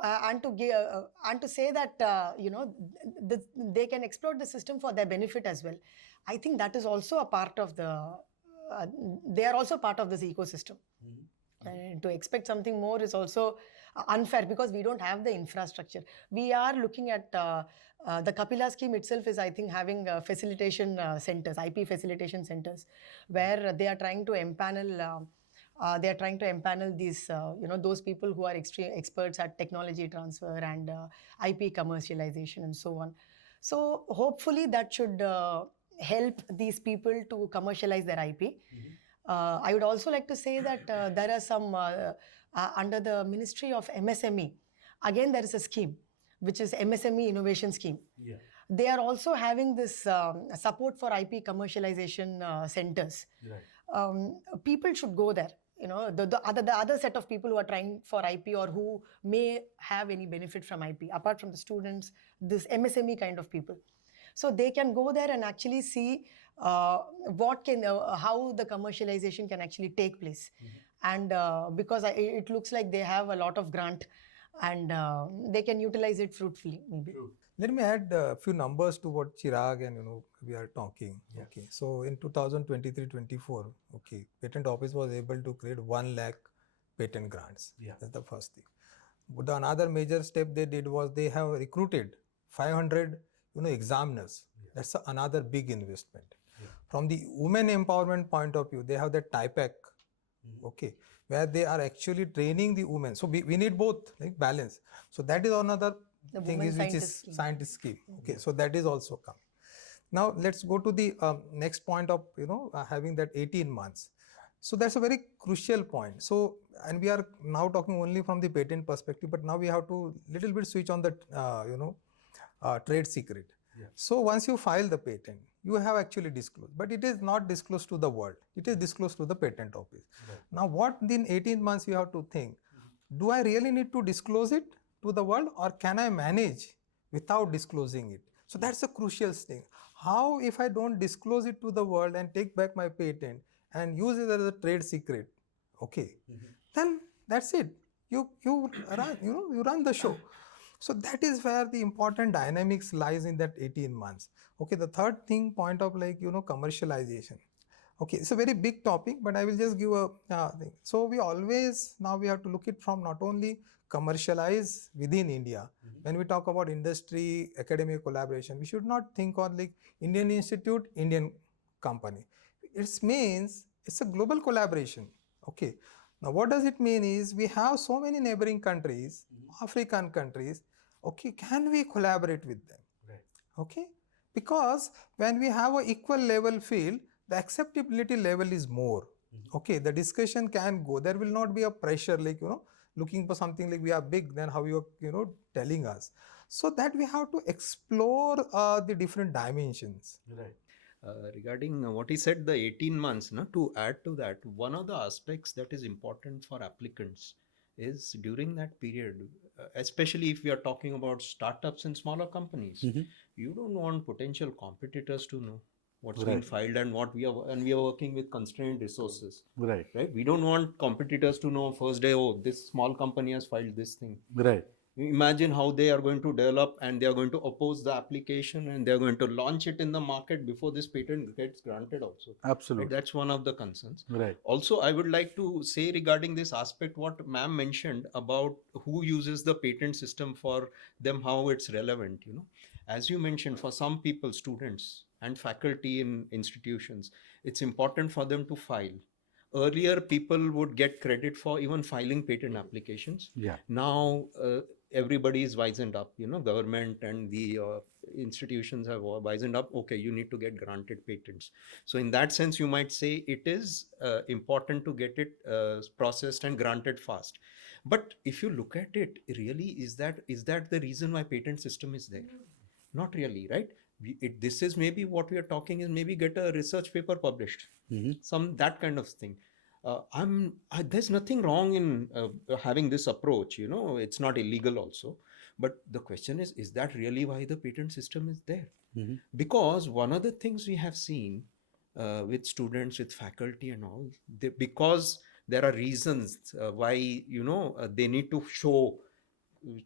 say that they can explore the system for their benefit as well. I think that is also a part of the. They are also part of this ecosystem. And to expect something more is also unfair, because we don't have the infrastructure. We are looking at the Kapila scheme itself is, I think, having facilitation centers, IP facilitation centers, where they are trying to empanel. They are trying to empanel these, those people who are extreme experts at technology transfer and IP commercialization and so on. So hopefully that should help these people to commercialize their IP. I would also like to say that there are some, under the Ministry of MSME, again there is a scheme, which is MSME Innovation Scheme. Yeah. They are also having this support for IP commercialization centers. Right. People should go there. The other set of people who are trying for IP, or who may have any benefit from IP, apart from the students, this MSME kind of people. So they can go there and actually see how the commercialization can actually take place. And because it looks like they have a lot of grant, and they can utilize it fruitfully, maybe. True. Let me add a few numbers to what Chirag and we are talking. Yeah. Okay, so in 2023-24, okay, Patent Office was able to create 1 lakh patent grants. Yeah. That's the first thing. But another major step they did was they have recruited 500 examiners. Yeah. That's another big investment. Yeah. From the women empowerment point of view, they have the TIPAC, okay, where they are actually training the women. So we need both, like balance. So that is another thing, which is scientist scheme. Okay, so that is also come. Now let's go to the next point of having that 18 months. So that's a very crucial point. So, and we are now talking only from the patent perspective, but now we have to little bit switch on the trade secret. Yeah. So once you file the patent, you have actually disclosed, but it is not disclosed to the world. It is disclosed to the patent office. Right. Now, what in 18 months you have to think, do I really need to disclose it to the world, or can I manage without disclosing it? So that's a crucial thing. How if I don't disclose it to the world and take back my patent and use it as a trade secret, okay, then that's it. You run, you run the show. So that is where the important dynamics lies in that 18 months. Okay, the third thing, point of commercialization. Okay, it's a very big topic, but I will just give a thing. So we always, now we have to look it from not only commercialize within India. When we talk about industry, academic collaboration, we should not think on like Indian institute, Indian company. It means it's a global collaboration. Okay. Now, what does it mean is we have so many neighboring countries, African countries. Okay, can we collaborate with them? Right. Okay, because when we have an equal level field, the acceptability level is more. Okay, the discussion can go. There will not be a pressure like looking for something like we are big, then how you are telling us. So that we have to explore the different dimensions. Right. Regarding what he said, the 18 months, to add to that, one of the aspects that is important for applicants is during that period, especially if we are talking about startups and smaller companies, you don't want potential competitors to know what's been filed and what we are working with constrained resources. Right. Right? We don't want competitors to know first day, oh, this small company has filed this thing. Right. Imagine how they are going to develop and they are going to oppose the application and they are going to launch it in the market before this patent gets granted also. Absolutely. Right? That's one of the concerns. Right. Also, I would like to say regarding this aspect, what ma'am mentioned about who uses the patent system for them, how it's relevant, As you mentioned, for some people, students and faculty in institutions, it's important for them to file. Earlier, people would get credit for even filing patent applications. Yeah. Now, everybody is wisened up, government and the institutions have wisened up. Okay, you need to get granted patents. So in that sense, you might say it is important to get it processed and granted fast. But if you look at it, really, is that the reason why patent system is there? Not really, right? This is maybe what we are talking is maybe get a research paper published, that kind of thing. There's nothing wrong in having this approach, it's not illegal also. But the question is that really why the patent system is there? Because one of the things we have seen with students, with faculty and all, because there are reasons why, they need to show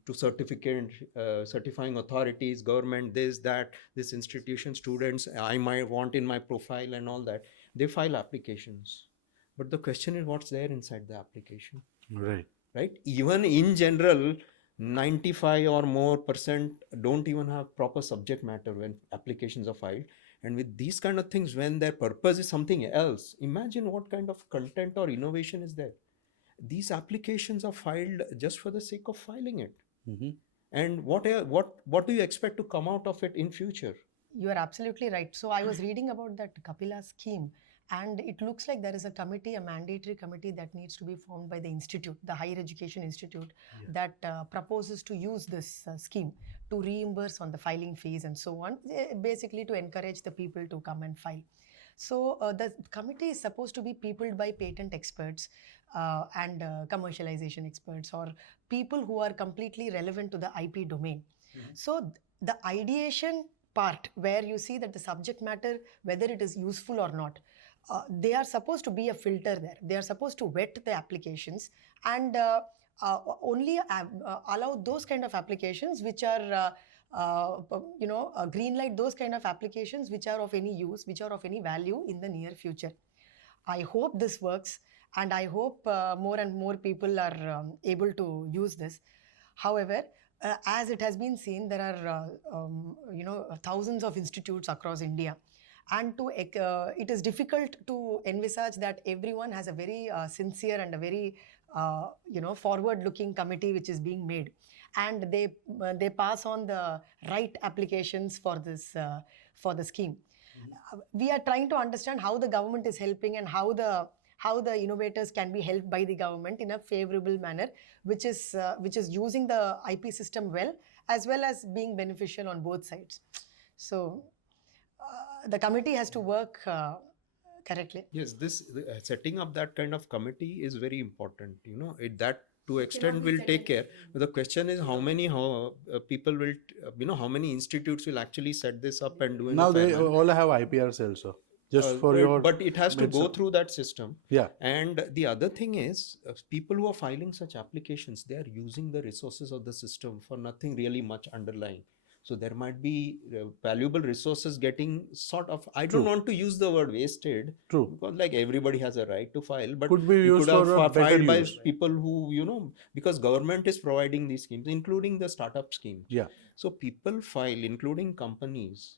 to certifying authorities, government, this institution, students, I might want in my profile and all that, they file applications. But the question is what's there inside the application? Right. Right? Even in general, 95 or more % don't even have proper subject matter when applications are filed. And with these kind of things, when their purpose is something else, imagine what kind of content or innovation is there. These applications are filed just for the sake of filing it. And what do you expect to come out of it in future? You are absolutely right. So I was reading about that Kapila scheme, and it looks like there is a committee, a mandatory committee that needs to be formed by the institute, the higher education institute, that proposes to use this scheme to reimburse on the filing fees and so on, basically to encourage the people to come and file. So the committee is supposed to be peopled by patent experts and commercialization experts, or people who are completely relevant to the IP domain. So the ideation part, where you see that the subject matter, whether it is useful or not, they are supposed to be a filter there. They are supposed to vet the applications and only allow those kind of applications which are green light those kind of applications which are of any use, which are of any value in the near future. I hope this works, and I hope more and more people are able to use this. However, as it has been seen, there are thousands of institutes across India, and it is difficult to envisage that everyone has a very sincere and a very forward-looking committee which is being made, and they pass on the right applications for this for the scheme. We are trying to understand how the government is helping and how the innovators can be helped by the government in a favorable manner, which is using the IP system well as well as being beneficial on both sides. So the committee has to work correctly. Yes, setting up that kind of committee is very important. That to extent will take care. But the question is how many people will, how many institutes will actually set this up and do. Now they all have IPR cells, sir. Just for your. But it has to go through that system. Yeah. And the other thing is, people who are filing such applications, they are using the resources of the system for nothing really much underlying. So there might be valuable resources getting sort of, I don't want to use the word wasted. True. Because like everybody has a right to file, but Could be used could have for a better filed by use. people who, because government is providing these schemes, including the startup scheme. Yeah. So people file, including companies,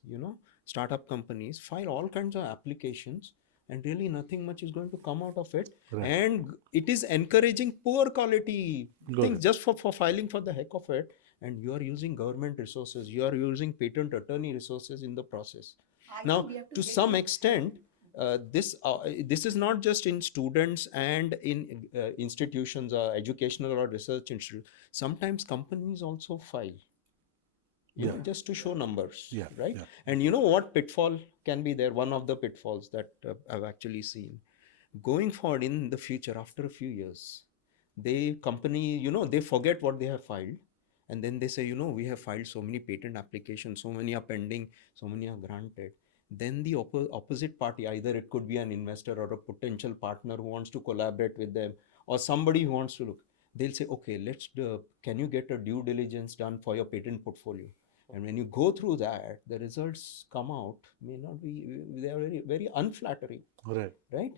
startup companies, file all kinds of applications, and really nothing much is going to come out of it. Right. And it is encouraging poor quality things just for filing for the heck of it. And you are using government resources, you are using patent attorney resources in the process. Now, to some extent, this is not just in students and in institutions, educational or research institutes. Sometimes companies also file, just to show numbers, right? Yeah. And you know what pitfall can be there? One of the pitfalls that I've actually seen. Going forward in the future, after a few years, they forget what they have filed. And then they say, we have filed so many patent applications, so many are pending, so many are granted. Then the opposite party, either it could be an investor or a potential partner who wants to collaborate with them, or somebody who wants to look, they'll say, okay, can you get a due diligence done for your patent portfolio? And when you go through that, the results come out, may not be, they are very, very unflattering. Right?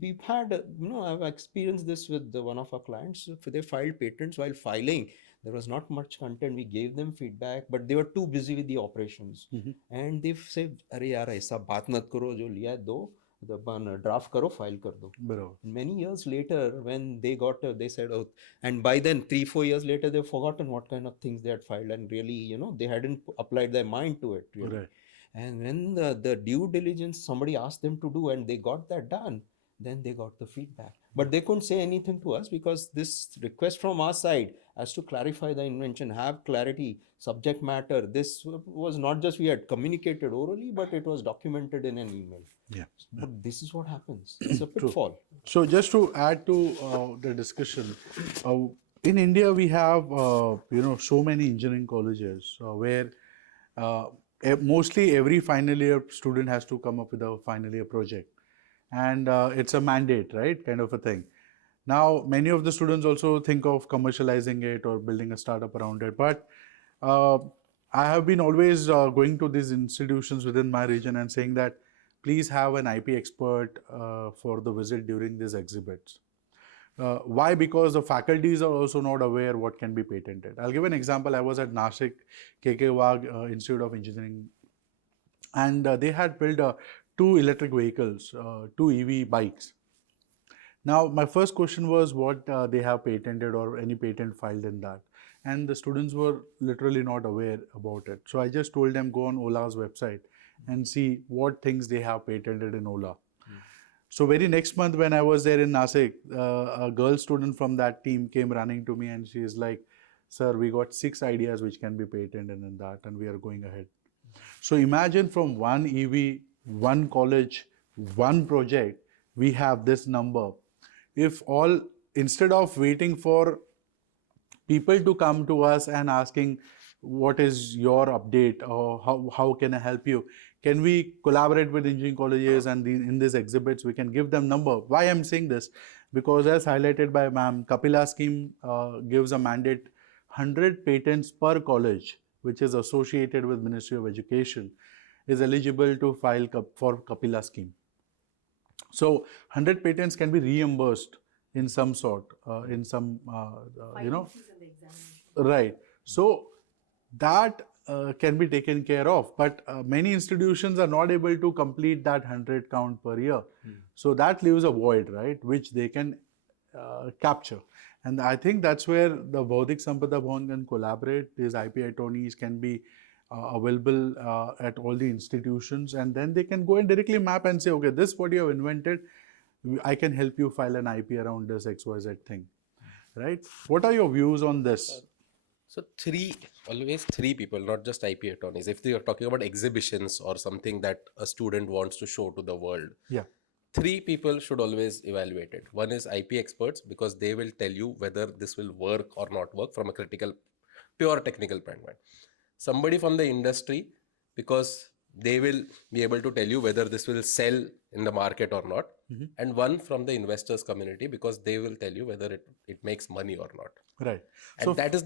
We've had, I've experienced this with one of our clients. They filed patents. While filing, there was not much content. We gave them feedback, but they were too busy with the operations. And they've said, "Arey yaar, aisa baat mat karo, jo liya do, draft karo, file kar do." Many years later, when they they said, oh, and by then 3-4 years later, they've forgotten what kind of things they had filed, and really, they hadn't applied their mind to it. Really. And when the due diligence somebody asked them to do, and they got that done, then they got the feedback. But they couldn't say anything to us because this request from our side as to clarify the invention, have clarity, subject matter, this was not just we had communicated orally, but it was documented in an email. Yeah. But this is what happens. It's a pitfall. So just to add to the discussion, in India we have so many engineering colleges where mostly every final year student has to come up with a final year project. And it's a mandate, right? Kind of a thing. Now, many of the students also think of commercializing it or building a startup around it. But I have been always going to these institutions within my region and saying that please have an IP expert for the visit during these exhibits. Why? Because the faculties are also not aware what can be patented. I'll give an example. I was at Nashik KK Wagh Institute of Engineering, and they had built 2 electric vehicles, 2 EV bikes. Now, my first question was what they have patented or any patent filed in that. And the students were literally not aware about it. So I just told them go on Ola's website and see what things they have patented in Ola. So very next month when I was there in Nashik, a girl student from that team came running to me and she is like, sir, we got 6 ideas which can be patented in that and we are going ahead. So imagine from 1 EV, 1 college, 1 project, we have this number. If all, instead of waiting for people to come to us and asking what is your update or how can I help you, can we collaborate with engineering colleges and in these exhibits we can give them number. Why I'm saying this? Because as highlighted by ma'am, Kapila scheme gives a mandate 100 patents per college which is associated with Ministry of Education is eligible to file for Kapila scheme. So 100 patents can be reimbursed in some sort, in some, right. So that can be taken care of, but many institutions are not able to complete that 100 count per year. So that leaves a void, right, which they can capture. And I think that's where the Baudik Sampada Bhavan can collaborate. These IP attorneys can be available at all the institutions, and then they can go and directly map and say, okay, this what you have invented, I can help you file an IP around this XYZ thing, right? What are your views on this? So always three people, not just IP attorneys. If you're talking about exhibitions or something that a student wants to show to the world, Yeah. three people should always evaluate it. One is IP experts, because they will tell you whether this will work or not work from a pure technical standpoint. Somebody from the industry, because they will be able to tell you whether this will sell in the market or not. And one from the investors community, because they will tell you whether it makes money or not. Right. And So that is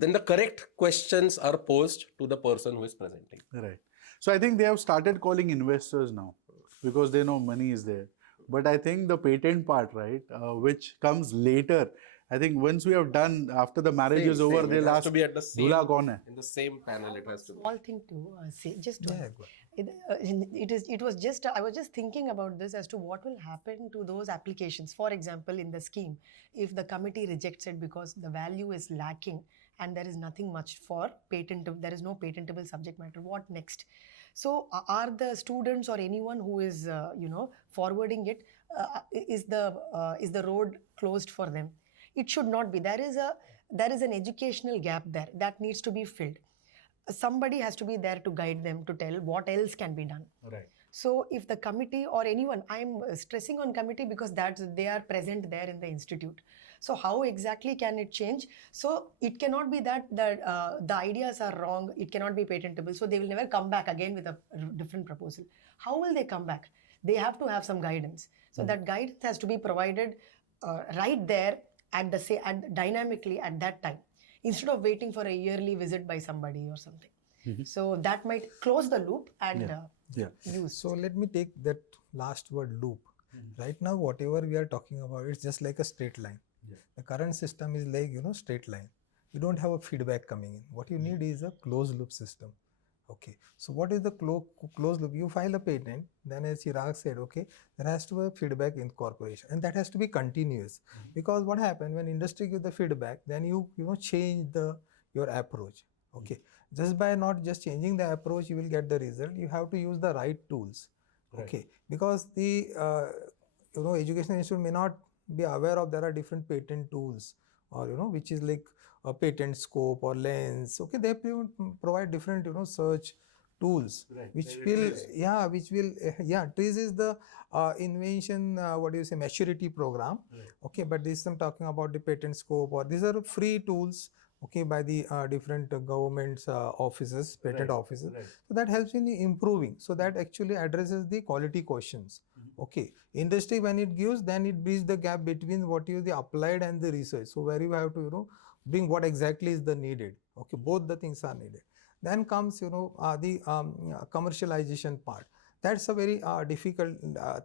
then the correct questions are posed to the person who is presenting. right. So I think they have started calling investors now because they know money is there. But I think the patent part, right, which comes later, I think once we have done, after the marriage is over, Same. they'll It has ask, to be at the same, "Dula kaun hai?" in the same panel. It has to be. Small thing to say, just Yeah, one. go It was just I was just thinking about this as to what will happen to those applications. For example, in the scheme, if the committee rejects it because the value is lacking and there is nothing much for there is no patentable subject matter, what next? So are the students or anyone who is forwarding it, is the road closed for them? It should not be. There is an educational gap there that needs to be filled. Somebody has to be there to guide them, to tell what else can be done. Right. So if the committee or anyone, I'm stressing on committee because they are present there in the institute. So how exactly can it change? So it cannot be that the ideas are wrong, it cannot be patentable, so they will never come back again with a different proposal. How will they come back? They have to have some guidance. So that guidance has to be provided right there dynamically at that time, instead of waiting for a yearly visit by somebody or something. So that might close the loop and use. So let me take that last word, loop. Right now, whatever we are talking about, it's just like a straight line. The current system is like, straight line. You don't have a feedback coming in. What you need is a closed loop system. Okay. So what is the closed loop? You file a patent, then as Chirag said, okay, there has to be a feedback incorporation, and that has to be continuous. Because what happens when industry gives the feedback, then you change your approach. Okay. Just by not just changing the approach, you will get the result. You have to use the right tools. Okay. Because the educational institute may not be aware of there are different patent tools, or which is like a patent scope or lens. Okay, they provide different search tools, which will TRIZ is the invention maturity program. Okay, but this I'm talking about the patent scope, or these are free tools, okay, by the different government's offices, patent offices. So that helps in improving. So that actually addresses the quality questions. Okay, industry when it gives, then it bridges the gap between what is the applied and the research. So where you have to bring what exactly is the needed. Okay, both the things are needed. Then comes the commercialization part. That's a very difficult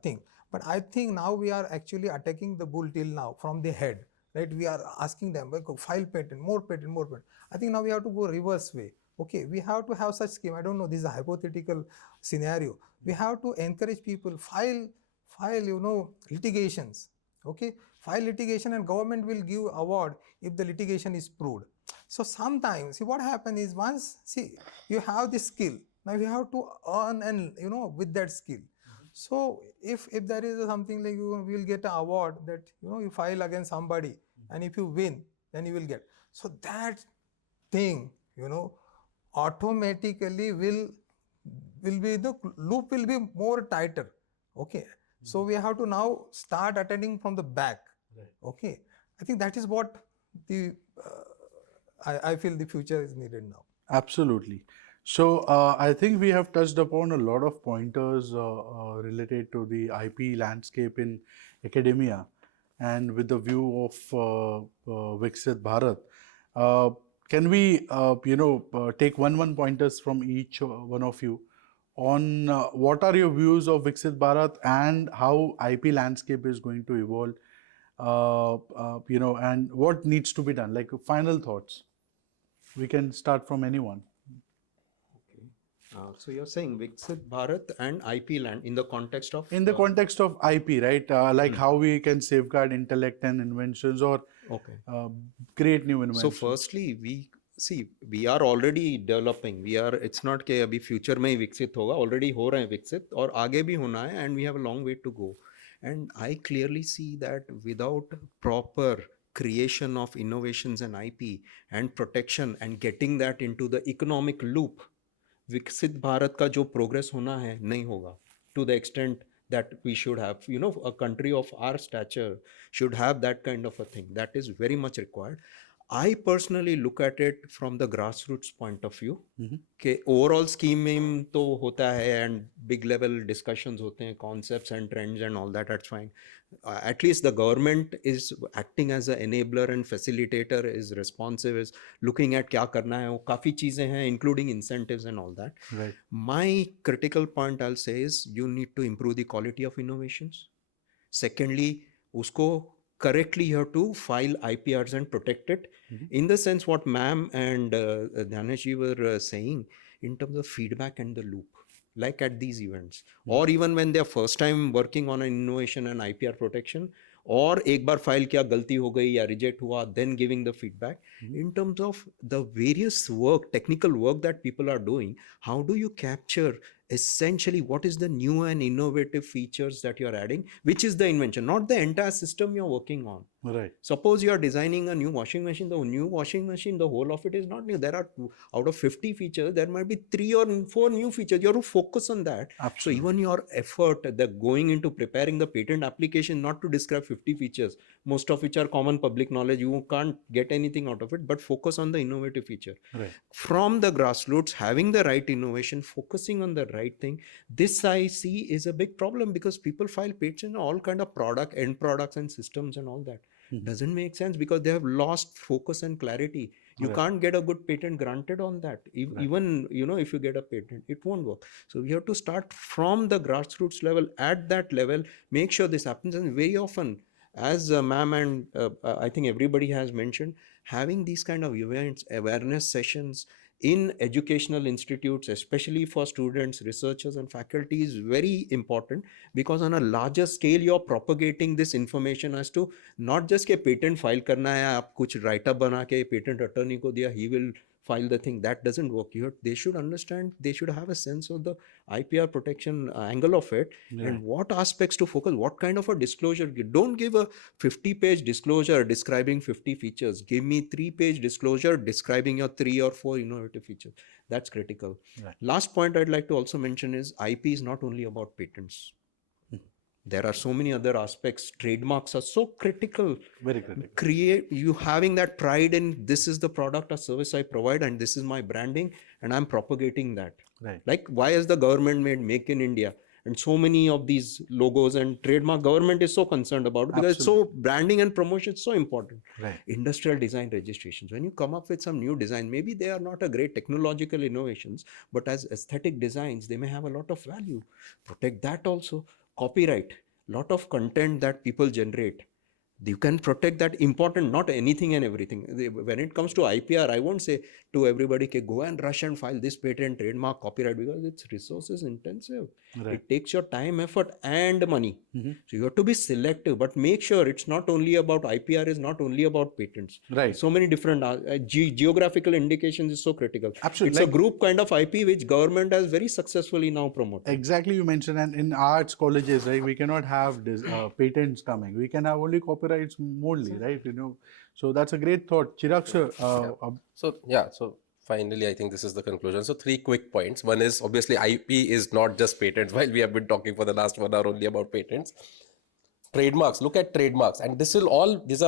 thing. But I think now we are actually attacking the bull till now from the head. Right, we are asking them, file patent, more patent, more patent. I think now we have to go reverse way. Okay, we have to have such scheme. I don't know, this is a hypothetical scenario. We have to encourage people, file litigations. Okay, file litigation and government will give award if the litigation is proved. So sometimes, see what happens is once, you have the skill, now you have to earn and with that skill. So if there is something like you will get an award that you file against somebody, and if you win, then you will get. So that thing automatically will be, the loop will be more tighter. Okay. So we have to now start attending from the back. Okay. I think that is what the I feel the future is needed now. Absolutely. So I think we have touched upon a lot of pointers related to the IP landscape in academia, and with the view of Viksit Bharat. Can we take one pointers from each one of you on what are your views of Viksit Bharat and how IP landscape is going to evolve, and what needs to be done, like final thoughts. We can start from anyone. So you're saying Viksit Bharat and IP land in the context of? In the context of IP, right? Like how we can safeguard intellect and inventions, or create new inventions. So firstly, we are already developing. It's not कि अभी future में ही विकसित होगा. Already हो रहे हैं विकसित और आगे भी होना है, and we have a long way to go. And I clearly see that without proper creation of innovations and IP and protection and getting that into the economic loop, विकसित भारत का जो progress होना है नहीं होगा to the extent that we should have. You know, a country of our stature should have that kind of a thing. That is very much required. I personally look at it from the grassroots point of view. कि overall scheme में तो होता है and big level discussions होते हैं, concepts and trends and all that, that's fine. At least the government is acting as an enabler and facilitator, is responsive, is looking at क्या करना है, वो काफ़ी चीज़ें हैं including incentives and all that. Right. My critical point I'll say is you need to improve the quality of innovations. Secondly, उसको correctly you have to file IPRs and protect it. In the sense what ma'am and Dhyanesh were saying in terms of feedback and the loop, like at these events, or even when they're first time working on an innovation and IPR protection, or एक बार file किया गलती हो गई या reject हुआ, then giving the feedback. In terms of the various work, technical work that people are doing, how do you capture essentially what is the new and innovative features that you're adding, which is the invention, not the entire system you're working on. Right. Suppose you are designing a new washing machine, the new washing machine, the whole of it is not new. There are out of 50 features, there might be 3 or 4 new features. You have to focus on that. Absolutely. So even your effort, the going into preparing the patent application, not to describe 50 features, most of which are common public knowledge, you can't get anything out of it, but focus on the innovative feature. Right. From the grassroots, having the right innovation, focusing on the right thing, this I see is a big problem because people file patents on all kind of product, end products and systems and all that. Doesn't make sense because they have lost focus and clarity. You can't get a good patent granted on that. Even, you know, if you get a patent, it won't work. So you have to start from the grassroots level. At that level, make sure this happens. And very often, as ma'am and I think everybody has mentioned, having these kind of events, awareness sessions in educational institutes, especially for students, researchers and faculty, is very important because on a larger scale, you're propagating this information as to not just के patent file करना है, आप कुछ write up बना के patent attorney को दिया, he will file the thing. That doesn't work. They should understand, they should have a sense of the IPR protection angle of it and what aspects to focus, what kind of a disclosure. Don't give a 50-page disclosure describing 50 features. Give me 3-page disclosure describing your 3 or 4 innovative features. That's critical. Right. Last point I'd like to also mention is IP is not only about patents. There are so many other aspects. Trademarks are so critical. Very critical. Create you having that pride in this is the product or service I provide and this is my branding and I'm propagating that. Right. Like why has the government made Make in India? And so many of these logos and trademark government is so concerned about it because it's so branding and promotion is so important. Right. Industrial design registrations. When you come up with some new design, maybe they are not a great technological innovations, but as aesthetic designs, they may have a lot of value. Protect that also. Copyright, lot of content that people generate. You can protect that important, not anything and everything. When it comes to IPR, I won't say to everybody, okay, go and rush and file this patent, trademark, copyright, because it's resources intensive. Right. It takes your time, effort and money. So you have to be selective, but make sure it's not only about IPR, is not only about patents. Right. So many different geographical indications is so critical. Absolutely. It's a group kind of IP which government has very successfully now promoted. Exactly, you mentioned, and in arts colleges, right, we cannot have patents coming. We can have only copyrights only, right? You know, so that's a great thought. Chirag sir. So finally, I think this is the conclusion. So 3 quick points. One is obviously IP is not just patents, while we have been talking for the last 1 hour only about patents. Trademarks, look at trademarks, and these are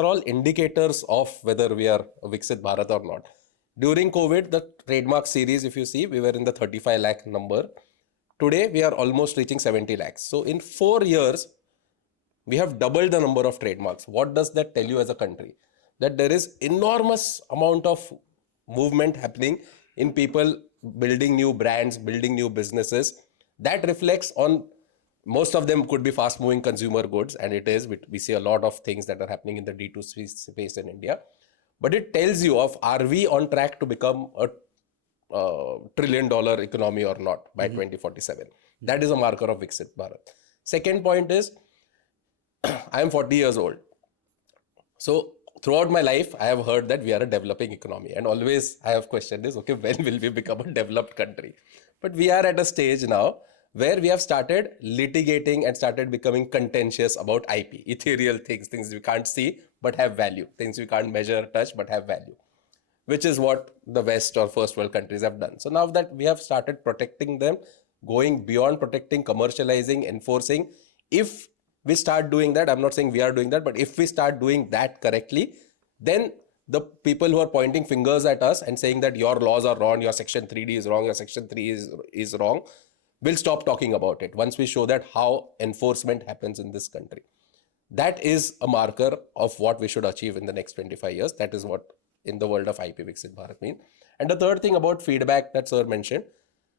all indicators of whether we are a Viksit Bharat or not. During COVID, the trademark series, if you see, we were in the 35 lakh number. Today, we are almost reaching 70 lakhs. So in 4 years, we have doubled the number of trademarks. What does that tell you as a country? That there is enormous amount of movement happening in people building new brands, building new businesses. That reflects on, most of them could be fast moving consumer goods, and it is. We see a lot of things that are happening in the D2C space in India. But it tells you of, are we on track to become a $1 trillion economy or not by 2047? That is a marker of Viksit Bharat. Second point is, I am 40 years old. So throughout my life, I have heard that we are a developing economy. And always I have questioned this, okay, when will we become a developed country? But we are at a stage now where we have started litigating and started becoming contentious about IP, ethereal things we can't see, but have value. Things we can't measure, touch, but have value, which is what the West or first world countries have done. So now that we have started protecting them, going beyond protecting, commercializing, enforcing, if we start doing that, I'm not saying we are doing that, but if we start doing that correctly, then the people who are pointing fingers at us and saying that your laws are wrong, your section 3D is wrong, your section 3 is wrong, will stop talking about it once we show that how enforcement happens in this country. That is a marker of what we should achieve in the next 25 years. That is what in the world of IP Viksit Bharat mean. And the third thing about feedback that sir mentioned,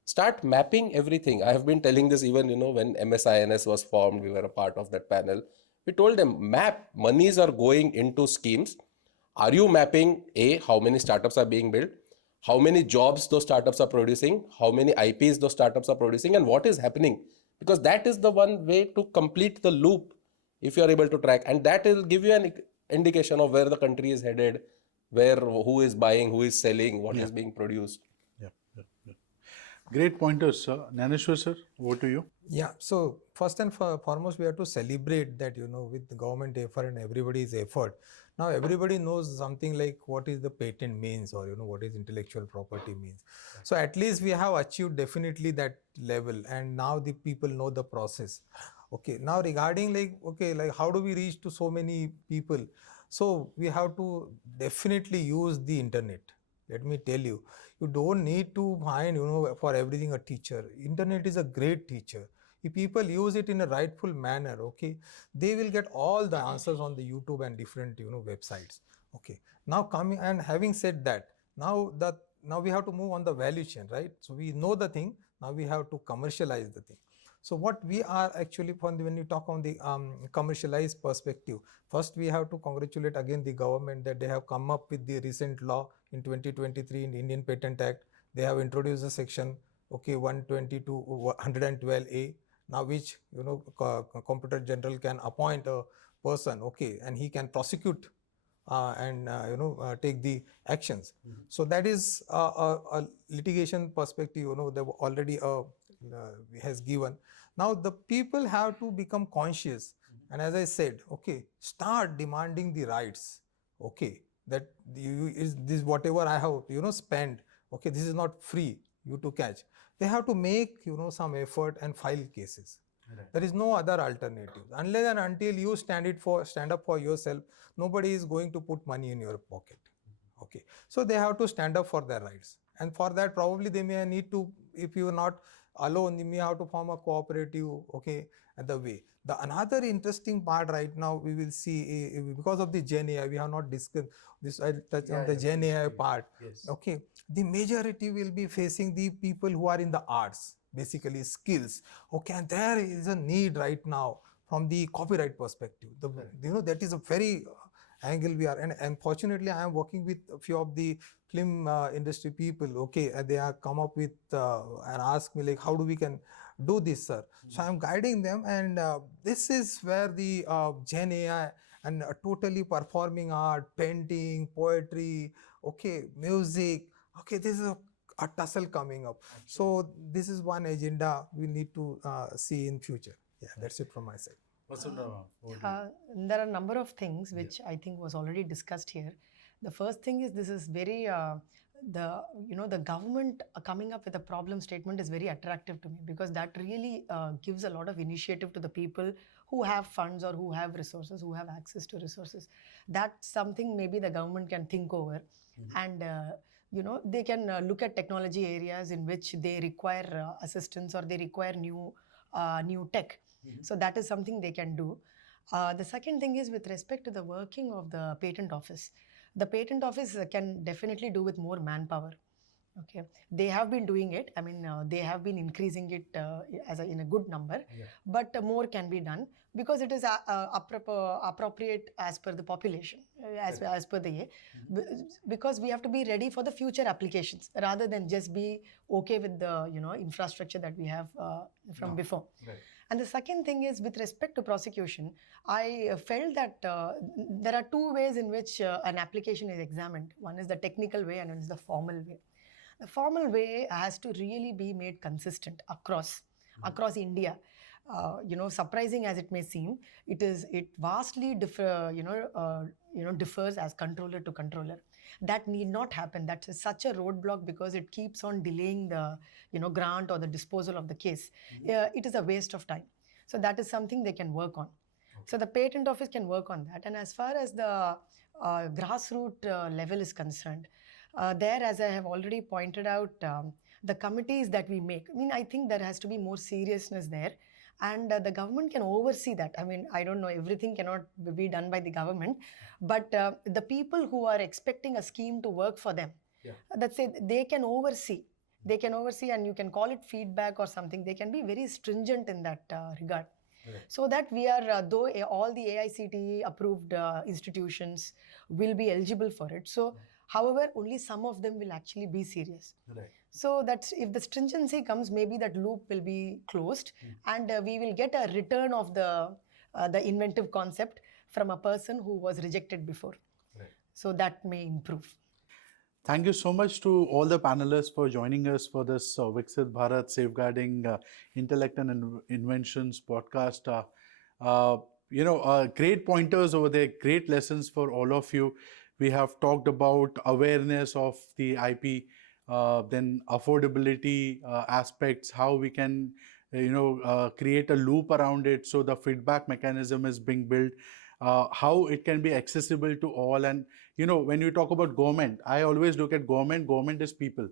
start mapping everything. I have been telling this even, when MSINS was formed, we were a part of that panel. We told them, map, monies are going into schemes. Are you mapping how many startups are being built, how many jobs those startups are producing, how many IPs those startups are producing, and what is happening? Because that is the one way to complete the loop if you are able to track, and that will give you an indication of where the country is headed, who is buying, who is selling, what is being produced. Yeah. Great pointers, sir. Naneshwar sir, over to you. Yeah, so first and foremost, we have to celebrate that, with the government effort and everybody's effort. Now everybody knows something like what is the patent means, or what is intellectual property means. So at least we have achieved definitely that level, and now the people know the process. Okay, now regarding like how do we reach to so many people? So we have to definitely use the internet. Let me tell you, you don't need to find, for everything a teacher. Internet is a great teacher. If people use it in a rightful manner, okay, they will get all the answers on the YouTube and different, websites. Okay, now coming and having said that, now we have to move on the value chain, right? So we know the thing, now we have to commercialize the thing. So what we are actually, when you talk on the commercialized perspective, first we have to congratulate again the government that they have come up with the recent law in 2023 in the Indian Patent Act. They have introduced a section, 122, 112A, now which, Comptroller General can appoint a person, and he can prosecute and take the actions. So that is a litigation perspective, they've already has given. Now the people have to become conscious, and as I said, start demanding the rights. That is this whatever I have spent. This is not free you to catch. They have to make some effort and file cases. Right. There is no other alternative. Unless and until you stand up for yourself, nobody is going to put money in your pocket. So they have to stand up for their rights, and for that probably they may need to, if you are not alone, you may have to form a cooperative. At the way. Another interesting part right now we will see, because of the Gen AI, we have not discussed this. I touch on the Gen AI part. Yes. The majority will be facing the people who are in the arts, basically skills. And there is a need right now from the copyright perspective. That is a very angle we are, and unfortunately I am working with a few of the film industry people. And they have come up with and ask me like, how do we can do this, sir? So I'm guiding them, and this is where the Gen AI and totally performing art, painting, poetry, music, this is a tussle coming up. So this is one agenda we need to see in future. Yeah, that's it from my side. There are a number of things which I think was already discussed here. The first thing is, this is very the government coming up with a problem statement is very attractive to me, because that really gives a lot of initiative to the people who have funds or who have resources, who have access to resources. That's something maybe the government can think over. And they can look at technology areas in which they require assistance, or they require new tech. So that is something they can do. The second thing is with respect to the working of the patent office. The patent office can definitely do with more manpower. They have been doing it. I mean, they have been increasing it in a good number, but more can be done, because it is appropriate as per the population, as per the because we have to be ready for the future applications rather than just be okay with the infrastructure that we have from before. Right. And the second thing is with respect to prosecution, I felt that there are two ways in which an application is examined. One is the technical way and one is the formal way. The formal way has to really be made consistent across India. surprising as it may seem, it vastly differs as controller to controller. That need not happen. That's such a roadblock because it keeps on delaying the grant or the disposal of the case. It is a waste of time. So that is something they can work on. So the patent office can work on that. And as far as the grassroots level is concerned, there, as I have already pointed out, the committees that we make, I think there has to be more seriousness there. And the government can oversee that. I don't know, everything cannot be done by the government, but the people who are expecting a scheme to work for them, that's it, they can oversee. They can oversee, and you can call it feedback or something. They can be very stringent in that regard. So that we are, though all the AICTE approved institutions will be eligible for it. So, however, only some of them will actually be serious. So that's, if the stringency comes, maybe that loop will be closed, and we will get a return of the inventive concept from a person who was rejected before. So that may improve. Thank you so much to all the panelists for joining us for this Viksit Bharat Safeguarding Intellect and Inventions podcast. Great pointers over there, great lessons for all of you. We have talked about awareness of the IP, then affordability aspects, how we can create a loop around it so the feedback mechanism is being built, how it can be accessible to all. And when you talk about government, I always look at government is people.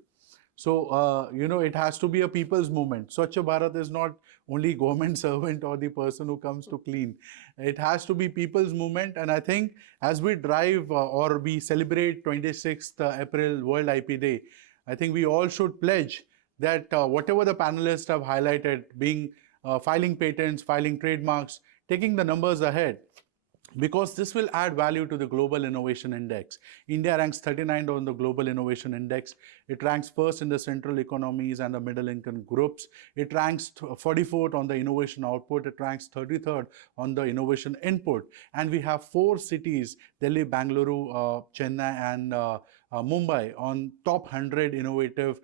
So it has to be a people's movement. Swachh Bharat is not only government servant or the person who comes to clean. It has to be people's movement. And I think as we drive or we celebrate 26th April World IP Day, I think we all should pledge that whatever the panelists have highlighted, being filing patents, filing trademarks, taking the numbers ahead, because this will add value to the Global Innovation Index. India ranks 39 on the Global Innovation Index. It ranks first in the central economies and the middle income groups. It ranks 44th on the innovation output. It ranks 33rd on the innovation input. And we have 4 cities, Delhi, Bangalore, Chennai, and Mumbai, on top 100 innovative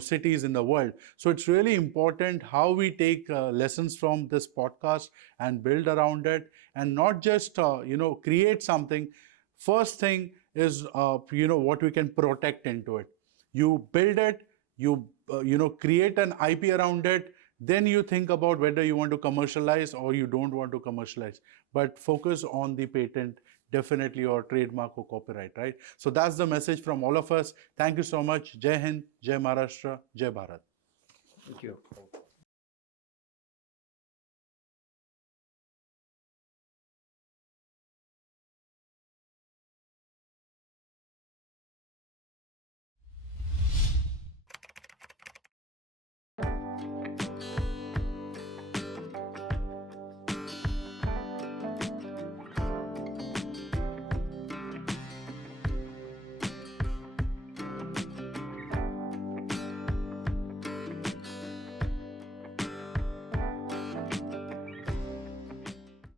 cities in the world. So it's really important how we take lessons from this podcast and build around it, and not just create something. First thing is what we can protect into it. You build it, you create an IP around it, then you think about whether you want to commercialize or you don't want to commercialize. But focus on the patent, definitely, or trademark or copyright, right? So that's the message from all of us. Thank you so much. Jai Hind, Jai Maharashtra, Jai Bharat. Thank you.